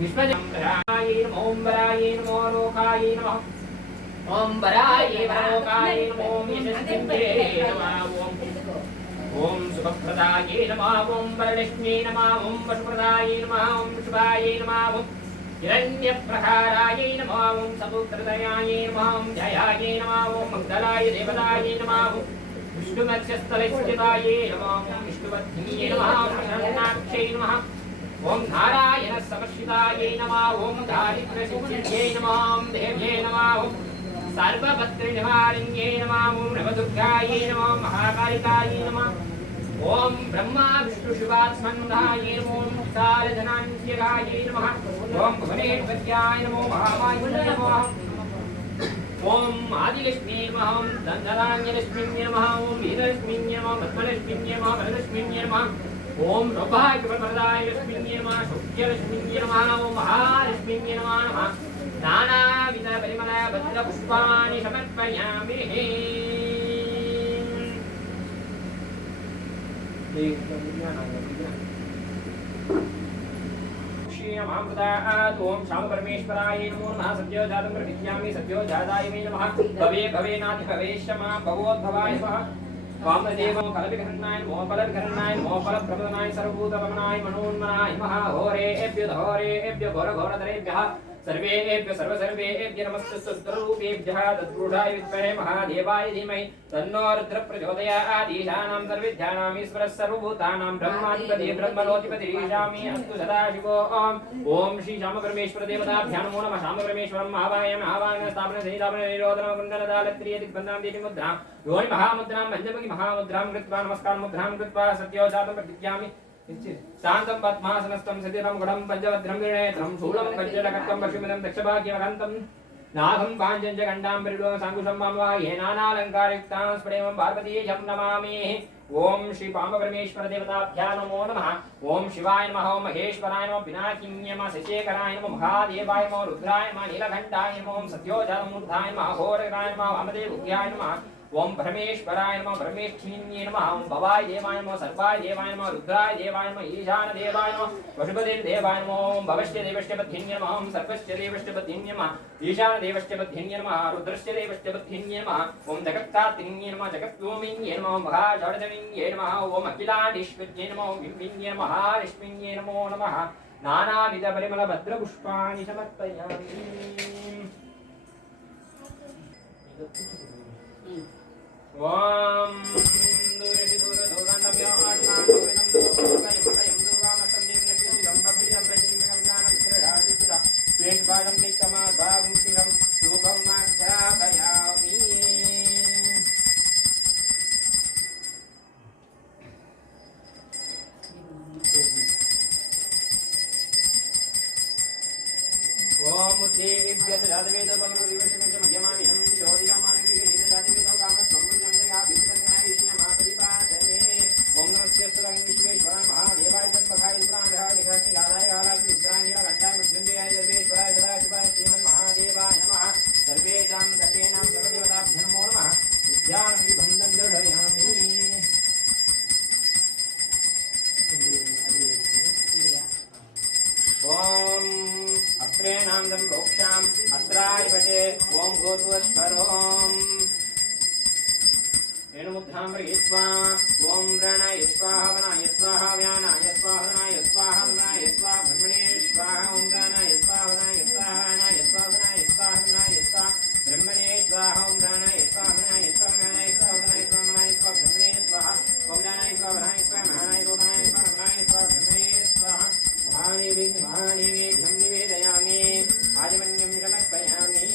विश्वजम्बरायै नमः ओम वरायै नमः लोकायै नमः ओम वरायै वरोकायै नमः ओम यशस्विन्यै नमः ओम ओम सुभप्रदाये नमः ओम वरलक्ष्मी नमः ओम वसुप्रदाये नमः ओम शुभाये नमः ओम हिरण्यप्रहाराये नमः ओम समुद्रदयाये नमः ओम जयाये नमः ओम मंगलाय देवताये नमः ओम विष्णुमत्स्यस्थलस्थिताये नमः ओम विष्णुवद्धिन्ये नमः ओम शरणाक्षये नमः ओम नारायण समर्शिताये नमः ओम दारिद्र्यसिद्धिये नमः ओम देव्ये नमः ओम सर्वभद्रनिवारिण्ये नमः ओम नवदुर्गाये नमः महाकालिकाये नमः ओम ब्रह्मा विष्णु शिवात्मन्धाये नमः ओम कालजनान्त्यगाये नमः ओम भुवनेश्वर्याय नमो महामाये नमः ओम आदिलक्ष्मी नमः ओम धनधान्यलक्ष्मी नमः ओम वीरलक्ष्मी नमः पद्मलक्ष्मी नमः वरलक्ष्मी नमः ओम सौभाग्यप्रदाय लक्ष्मी नमः सौख्यलक्ष्मी नमः ओम महालक्ष्मी नमः नानाविध परिमल भद्रपुष्पाणि समर्पयामि ओम श्याम परमेश्वराय नमो नमः सत्यो जातं प्रविद्यामि सत्यो जाताय मे नमः भवे भवेनाति भवेश्यमा भवोद्भवाय नमः वामदेवो कलविघरणाय नमो फलविघरणाय नमो फलप्रभवनाय सर्वभूतवमनाय मनोन्मनाय नमः होरेभ्यो घोरघोरतरेभ्यः सर्वेभ्यो सर्वसर्वेभ्यो नमस्तुस्तुरूपेभ्यः तत्पुरुषाय विद्महे महादेवाय धीमहि तन्नो रुद्रः प्रचोदयात् ईशानां सर्वविद्यानां ईश्वरः सर्वभूतानां ब्रह्माधिपति ब्रह्मलोधिपति ईशामि अस्तु सदाशिवो ओम श्री श्याम परमेश्वर देवताभ्यां नमो नमः श्याम परमेश्वरं आवाहयामि आवाहन स्थापन सहितापन निरोधन कुण्डलदालत्रिय दिग्बन्धां देवी मुद्रां योनि महामुद्रां पञ्चमुखी महामुद्रां कृत्वा नमस्कार मुद्रां कृत्वा सत्योजातं प्रतिज्ञामि शांतं पद्मासनस्थं सतिरं गुणं पंचवद्रं गृणेत्रं शूलं वज्रकट्कं पशुमिदं दक्षभाग्यवकन्तं नागं काञ्चन च गण्डां परिडों साङ्कुशं मम येनानालङ्कारयुक्तां स्फटिकं पार्वतीशं नमामि ओम श्री पांब परमेश्वर देवताभ्यां नमो नमः ओम शिवाय नमः ओम महेश्वराय नमः पिनाकिन्य नमः शशेखराय नमः महादेवाय नमः रुद्राय नमः नीलकण्ठाय नमः ओम सत्योजातमूर्धाय नमः घोरगाय नमः वामदेवज्ञाय नमः ओम परमेश्वराय नमः परमेष्ठीन्ये नमः ओम भवाय देवाय नमः सर्वाय देवाय नमः रुद्राय देवाय नमः ईशान देवाय नमः पशुपते देवाय नमः ओम भवश्च देवश्च बद्धिन्ये नमः ओम सर्वश्च देवश्च बद्धिन्ये नमः ईशान देवश्च बद्धिन्ये नमः रुद्रश्च देवश्च बद्धिन्ये नमः ओम जगत्कार्तिन्ये नमः जगत्व्योमिन्ये नमः महाजडदमिन्ये नमः ओम अखिलाडीश्वर्ये नमः ओम बिम्बिन्ये नमः रश्मिन्ये नमो नमः नानाविध परिमल भद्रपुष्पाणि समर्पयामि ओम दूरहि दूरदूरान्तम्यो आत्मानं दूरितं दूरयं दूरामतं देवनश्रीलं बब्बिलं प्रैतिकविज्ञानं त्रिराजुतिरा वेदवादं विकमाद्भावं शिरं रूपं माध्यापयामि ओम मुद्देभ्यः जातवेदो भगवद्विवशं मध्यमामिनं ज्योतिषमानविके जातवेदो कामस्वं ओम नमस्ते विश्वेश्वराय महादेवाय जन्मखाय प्राणराय निखर्ति गालाय गालाय रुद्राय नीलकण्ठाय मृत्युञ्जयाय सर्वेश्वराय सदाशिवाय श्रीमन्महादेवाय नमः सर्वेषां सर्वेणां सर्वदेवताभ्यो नमो नमः ध्यानविबन्धं दर्शयामि ओम अत्रेणां दं रोक्षाम् अत्राय वचे ओम भूर्भुवस्वरोम रेणुमुद्रां गृहीत्वा ओम रणाय स्वाहा वनाय स्वाहा व्यानाय स्वाहा वनाय स्वाहा वनाय स्वाहा ब्रह्मणे स्वाहा ओम रणाय स्वाहा वनाय स्वाहा वनाय स्वाहा वनाय स्वाहा वनाय स्वाहा ब्रह्मणे स्वाहा ओम रणाय स्वाहा वनाय स्वाहा व्यानाय स्वाहा वनाय स्वाहा वनाय स्वाहा ब्रह्मणे स्वाहा ओम रणाय स्वाहा वनाय स्वाहा महानाय वनाय स्वाहा वनाय स्वाहा ब्रह्मणे स्वाहा महानैवेद्यं निवेदयामि आजमन्यं समर्पयामि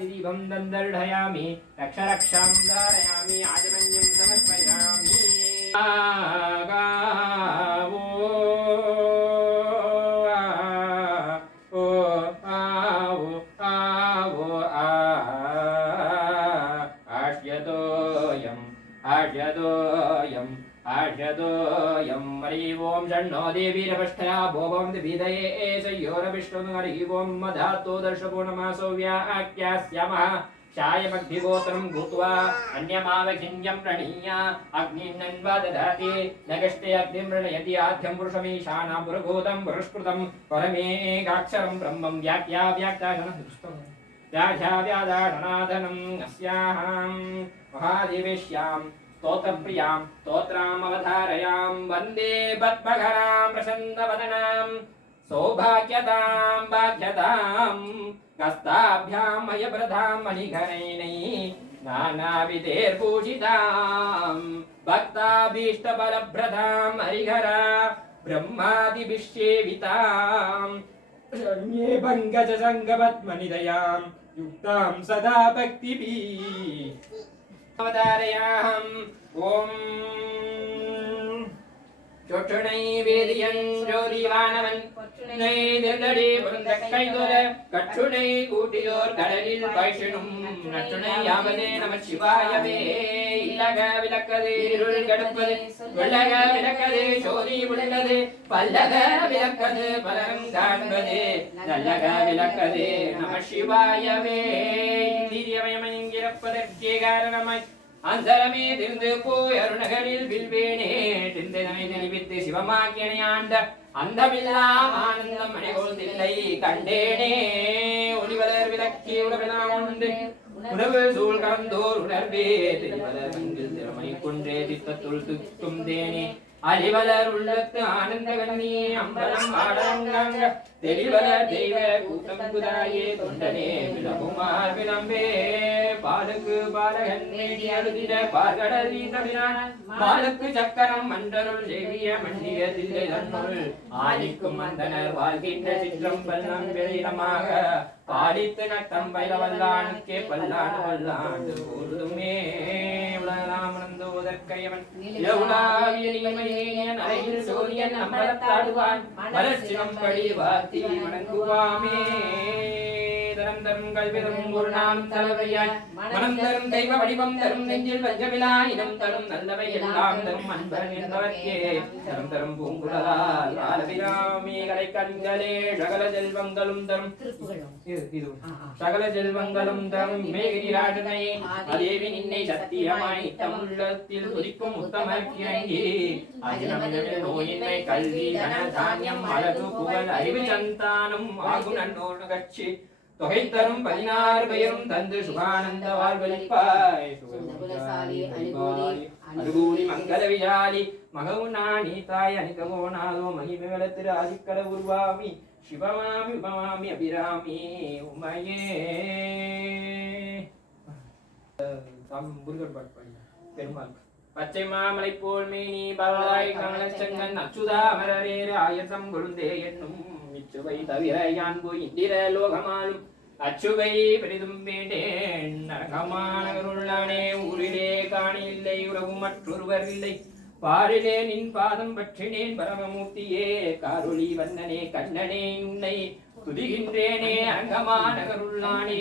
आरतिदीपं दन्दर्ढयामि रक्षरक्षां धारयामि आजमन्यं समर्पयामि गावो ओ आवो आवो आर्यदोयं हरि ओं षण्णो देवीरपष्ठया भोवं विदये सयोरविष्णु हरि ओं मधातो दर्शपूर्णमासो व्याख्यास्यामः शायमग्निगोत्रं भूत्वा अन्यमावखिन्यं प्रणीय अग्निन्नन्वदधाति नगष्टे अग्निं प्रणयति आद्यं पुरुषमीशानं पुरुभूतं पुरस्कृतं परमेकाक्षरं ब्रह्मं व्याख्याव्यादाढनादनम् अस्याहं महादेवेश्यां स्तोत्रप्रियां स्तोत्रामवधारयां वन्दे पद्मकरां प्रसन्नवदनां सौभाग्यतां भाग्यतां कस्ताभ्यां मयप्रधां मणिघनैः नानाविधैर्भूषितां भक्ताभीष्टफलप्रदां हरिहरा ब्रह्मादिभिश्चेवितां शरण्ये पङ्कजसङ्गपद्मनिदयां युक्तां सदा भक्तिभिः अवतारयाहम् ॐ चोक्षुणै वेदियं ज्योतिवानवन् நெய்தடி புரந்தக்கைதொர கற்றுணை கூட்டியோர் கடலில் பைஷனும் நற்றுணை யாவதே நம சிவாயவே இல்லக விளக்கது இருள் கடுப்பது வெள்ளக விளக்கது சோதி உள்ளது பல்லக விளக்கது பலரும் காண்பது நல்லக விளக்கது நம சிவாயவே இந்திரியமயமயங்கிறப்பதற்கே காரணமாய் அந்தரமே திருந்து போய் அருணகரில் வில்வேனே திந்தனை தெளிவித்து சிவமாக்கியனை ஆண்ட அந்தமில்லாம் ஆனந்தம் மணிகோல்தில்லை கண்டேனே ஒளிவலர் விளக்கி உணவினாண்டு உணவு சூழ் கலந்தோர் உணர்வே தெரிவலர் மங்கில் திறமை கொன்றே தித்தத்துள் துக்கும் தேனே அலிவலர் உள்ளத்து ஆனந்த கண்ணி அம்பலம் ஆடரங்காங்க தெளிவலர் தெய்வ கூட்டம் குதாயே தொண்டனே விளகுமார் விளம்பே பாலுக்கு பாலகன் மேடி அழுதிட பார்கடல் தவிரான் மாலுக்கு சக்கரம் மண்டருள் செவிய மண்டிய தில்லை தன்னுள் ஆலிக்கும் மந்தனர் வாழ்கின்ற சிற்றம் பல்லம் வெளியிடமாக பாலித்து நட்டம் பயிலவல்லானுக்கே பல்லாண்டு வல்லாண்டு கூறுதுமே உலகராமனந்தோதற்கையவன் இளவுலாவிய நீமையேன் அறையில் சூரியன் அம்பலத்தாடுவான் மலர்ச்சினம் படி வாத்தி வணங்குவாமே தரம் தரும் கல்விதரும் ஒரு நாளும் தலைவையாய் மனம் தரும் தெய்வ வடிவம் தரும் நெஞ்சில் வஞ்சமிலா இனம் தரும் நல்லவை எல்லாம் தரும் அன்பன் என்பவர்க்கே தரம் தரும் பூங்குழலால் ஆலபிராமி கலை கண்களே சகல செல்வங்களும் தரும் சகல செல்வங்களும் தரும் மேகிரிராஜனை அதேவி நின்னை சத்தியமாய் தமுள்ளத்தில் துதிக்கும் உத்தமர்க்கிறங்கி அஜினமிதமில் நோயின்மை கல்வி தன தானியம் அழகு புகழ் அறிவு சந்தானம் ஆகு நன்னோடு கட்சி தொகை தரும் 16 பெயரும் தந்து சுகானந்த வாழ்வளிப்பாய் அனுகூலி மங்கள விஜாலி மகவுனாணி தாய் அணிகவோ நாதோ மகிமேள திரு ஆதிக்கட உருவாமி சிவமாமி உபமாமி அபிராமி உமையே பெருமாள் பச்சை மாமலை போல் மேனி பலவாய் கமலச்சங்கன் அச்சுதா அமரரேறு ஆயசம் கொழுந்தே என்னும் இச்சுவை தவிர யான்பு இந்திர லோகமாலும் அச்சுவை பெரிதும் வேண்டேன் நரகமானவருள்ளானே ஊரிலே காணில்லை உறவும் மற்றொருவர் இல்லை பாரிலே நின் பாதம் பற்றினேன் பரமமூர்த்தியே காரொளி வந்தனே கண்ணனே உன்னை துதிகின்றேனே அரங்கமானவருள்ளானே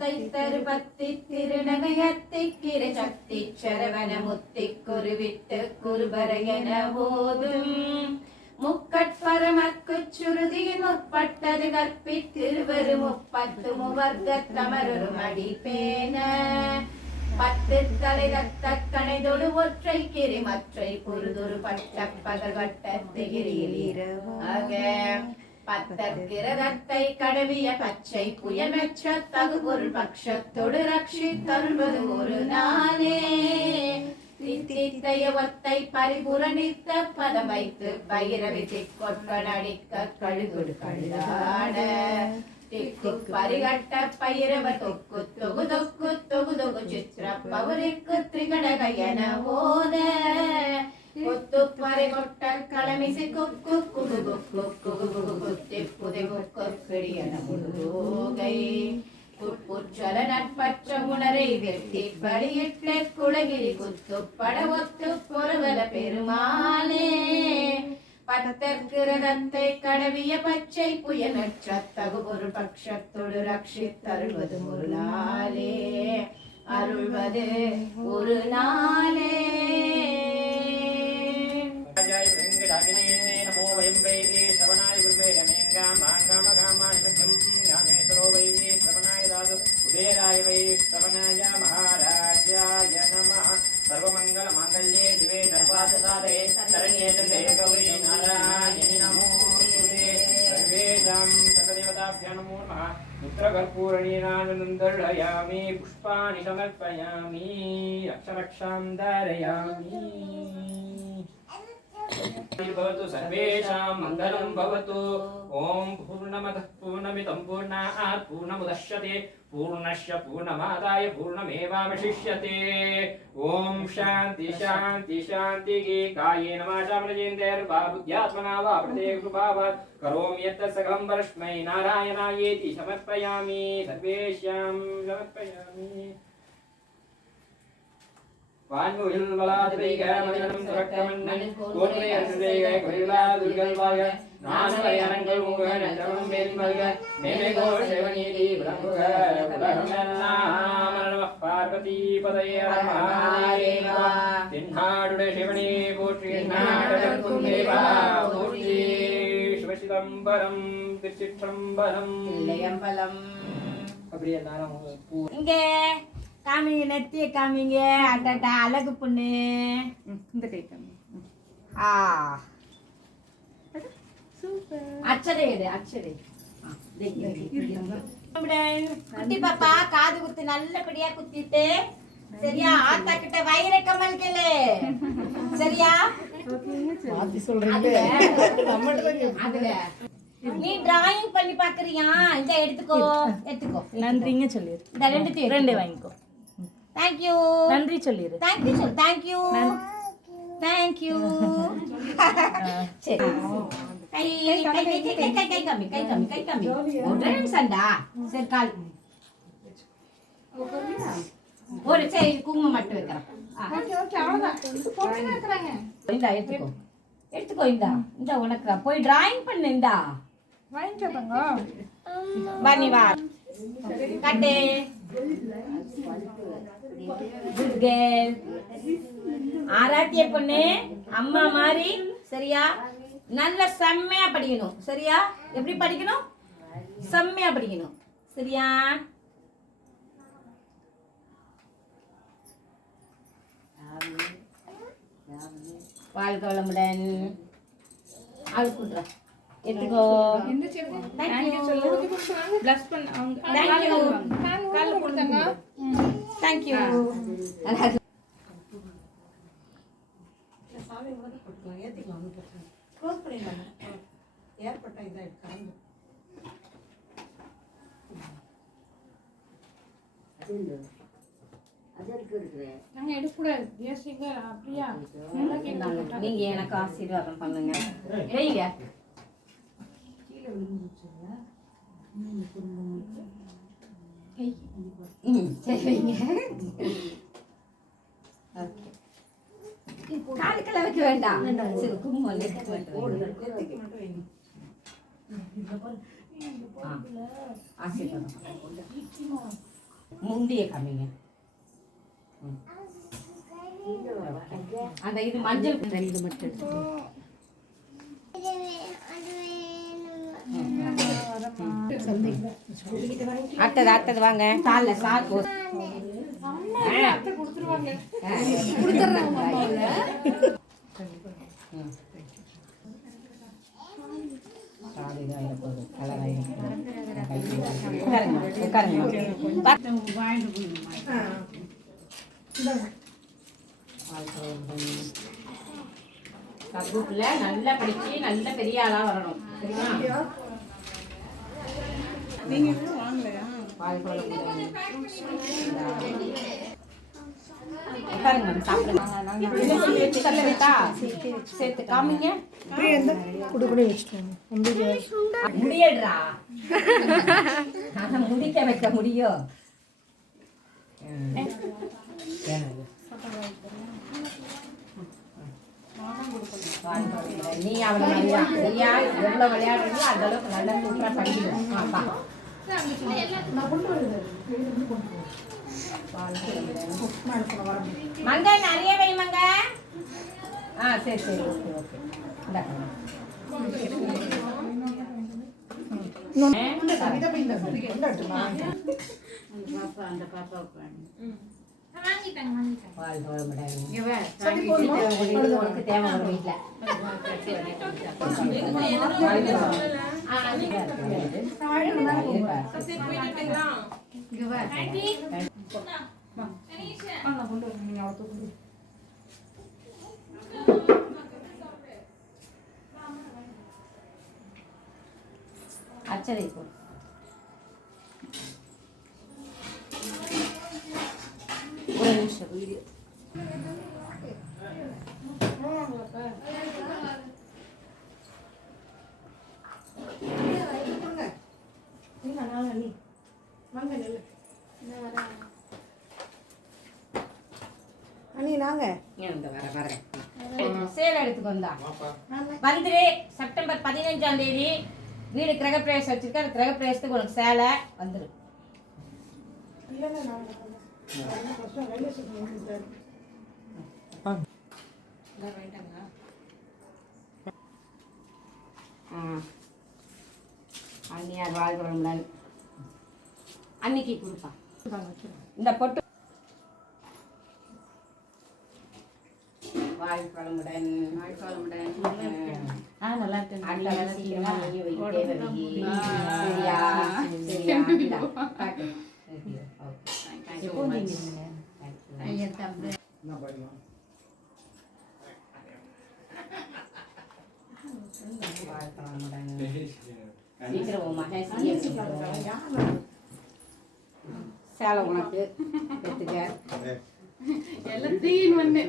தைத்தருபத்தி திருநகையத்தை கிரை சக்தி சரவண முத்தி குருவிட்டு குருபரையன போதும் முக்கட்பரமக்கு சுருதியின் முற்பட்டது கற்பித்திருவரு 30 முவர்க்க தமரொரு மடிப்பேன 10 தலை ரத்த கணைதொடு ஒற்றை கிரி மற்றை புருதொரு பட்ட பகல் வட்டத்திகிரியில் இரவாக பத்தற்கிரதத்தை கடவிய பச்சை புயமெற்ற தகுபொருள் பட்சத்தொடு ரட்சித்தருள்வது ஒரு நாளே தித்தையவத்தை பரிபுரணித்த பதம் வைத்து பைரவி திக்கொட்ட நடிக்க கழுகுடு கழுதாட திக்கு பரிகட்ட பைரவ தொக்கு தொகு தொக்கு தொகு தொகு சித்திர பௌரிக்கு திரிகடக என ஓத கொத்து பர பதை கொட்டல் களமிசை கொக்கு குகு கொக்கு குகு குகு குத்தி புதை கொக்கொக்கடியன முழுகை குட்புற்றல நட்பற்ற உணரை வெட்டி பலியிட்ட குளகிரி குத்துப்பட ஒத்து பொறுவல பெருமானே பத்தற்கிரதத்தை கடவிய பச்சை புயலற்ற தகு ஒரு பட்சத்தொடு ரட்சித்தருள்வது ஒரு நாளே அருள்வது ஒரு நாளே. நமோ வயம் வைகே ஸ்ரவணாய குருவே ரமேங்காம் ஆங்காமகாமாய சத்யம் யாமேஸ்வரோ வைகே ஸ்ரவணாய தாது குபேராய வை ஸ்ரவணாய மகாராஜாய நமः சர்வமங்கல மாங்கல்யே சிவே சர்வார்த்தசாதே சரண்யே சந்தே கௌரி நாராயணி நமோஸ்துதே சர்வேஷாம் சகலதேவதாभ्यो नमो नमः पुत्रकर्पूरणीनानन्दर्शयामि पुष्पाणि समर्पयामि रक्षरक्षां धारयामि भवतु सर्वेषां मङ्गलं भवतु ॐ पूर्णमदः पूर्णमिदं पूर्णात् पूर्णमुदच्यते पूर्णस्य पूर्णमादाय पूर्णमेवावशिष्यते ॐ शान्ति शान्ति शान्तिः कायेन वाचा मनसेन्द्रियैर्वा बुद्ध्यात्मना वा प्रत्येककृपावान् करोमि यत् सकलं परस्मै नारायणायेति समर्पयामि सर्वेषां समर्पयामि வான்முகில் வளாதிரைக மனிதனும் சுரக்கமன்னன் கோன்றை அன்றைக குறைவிலா துர்கல்வாக நான்மறை அரங்கள் உங்க நன்றமும் மேல்மல்க மேலே கோஷவநீதி விளங்குக உலகம் எல்லாம் நம பார்வதி பதைய மகாதேவா தென்னாடுடைய சிவனே போற்றி நாடகர்க்கும் தேவா போற்றி சிவசிதம்பரம் திருச்சிற்றம்பலம் இல்லையம்பலம். அப்படியே எல்லாரும் இங்கே காமிங்க, நெத்திய காமிங்க. அட்டா அழகு பொண்ணு. இந்த கை காமி. ஆ சூப்பர். அச்சரை எடு, அச்சரை. குட்டி பாப்பா காது குத்து நல்லபடியா குத்திட்டு சரியா? ஆத்தா கிட்ட வைர கமல் கேளு சரியா? அதுல நீ டிராயிங் பண்ணி பாக்குறியா? இந்த எடுத்துக்கோ எடுத்துக்கோ. நன்றிங்க சொல்லிரு. இந்த ரெண்டுத்தையும் ரெண்டே வாங்கிக்கோ. Thank you. நன்றி சொல்லிரு. தேங்க் யூ சொல். Thank you. Thank you. சரி. கை கை கை கை கை கை காமி, கை காமி, கை காமி. ஒரு நிமிஷம்டா. சரி கால். ஒரு சரி குங்குமம் மட்டும் வைக்கிறேன். இந்தா எடுத்துக்கோ. எடுத்துக்கோ இந்தா. இந்த உனக்கு போய் டிராயிங் பண்ணு இந்தா. வா நீ வா. கட்டு. Good girl. ஆராத்திய பொண்ணு அம்மா மாதிரி சரியா? நல்ல செம்மையா படிக்கணும் சரியா? எப்படி படிக்கணும்? செம்மையா படிக்கணும் சரியா? வாழ்க வளமுடன். ஆள் கூட்டுறா எடுத்துக்கோ. Thank you thank you. நீங்க எனக்கு ஆசீர்வாதம் பண்ணுங்க. வைங்க. சரி வைங்க. காலுக்கெல்லாம் வைக்க வேண்டாம். சரி குங்குமம் ஆசீர்வாதம் முந்திய காமிங்க. அந்த இது மஞ்சள் இது மட்டும் அட்டது அட்டது வாங்க. கால்ல சாக்கு கபூர்ல நல்லா படிச்சு நல்ல பெரிய ஆளா வரணும் சரியா? சாப்பிடுங்க. சேர்த்து காமிங்க. முடியடுறா முடிக்க வைக்க முடியும். நீ அவளை சரியா எவ்வளவு விளையாடுறீங்களோ அந்த அளவுக்கு நல்லா சூப்பரா படிக்கணும். மங்க நிறைய வை மங்க. சரி சரி ஓகே ஓகே. அச்சதை போ. ஒரு நிமிஷம் வீடியோ. சேலை எடுத்துக்கு வந்தா வந்துரு. செப்டம்பர் 15ஆம் தேதி வீடு கிரகப்பிரவேசம் வச்சிருக்க. அந்த கிரகப்பிரவேசத்துக்கு உனக்கு சேலை வந்துரு. அன்னியார் வாழ்கிறவங்கள அன்னைக்கு கொடுப்பா. இந்த பொட்டு வாழ்வளமுடன் நல்லா இருக்கு. சீக்கிரமா நீ வைக்கே வருகி. சரியா சரியா. சீக்கிரம் மகன் சேலை உனக்கு எடுத்துக்க. எல்லாத்தையும் வந்து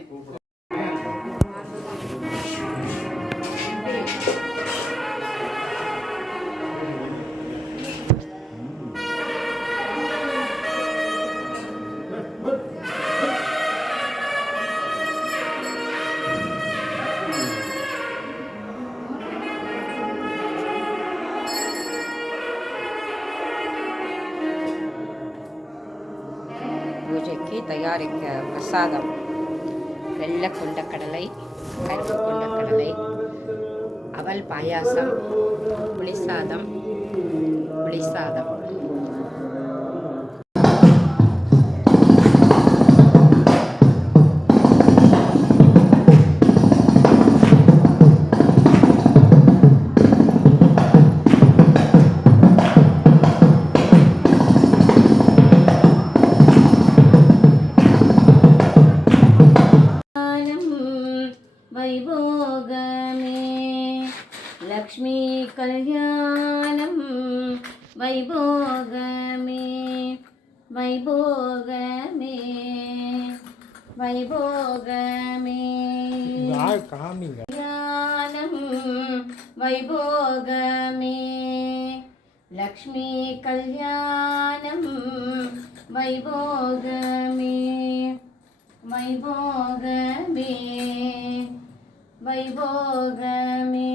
பூஜைக்கு தயாரிக்க பிரசாதம் வெள்ளை கொண்டக்கடலை, கருப்பு கொண்டக்கடலை, அவல் பாயாசம், புளிசாதம். வைபோகமே லக்ஷ்மி கல்யாணம் வைபோகமே வைபோகமே வைபோகமே கல்யாணம் வைபோகமே லக்ஷ்மி கல்யாணம் வைபோகமே வைபோகமே வைபோகமே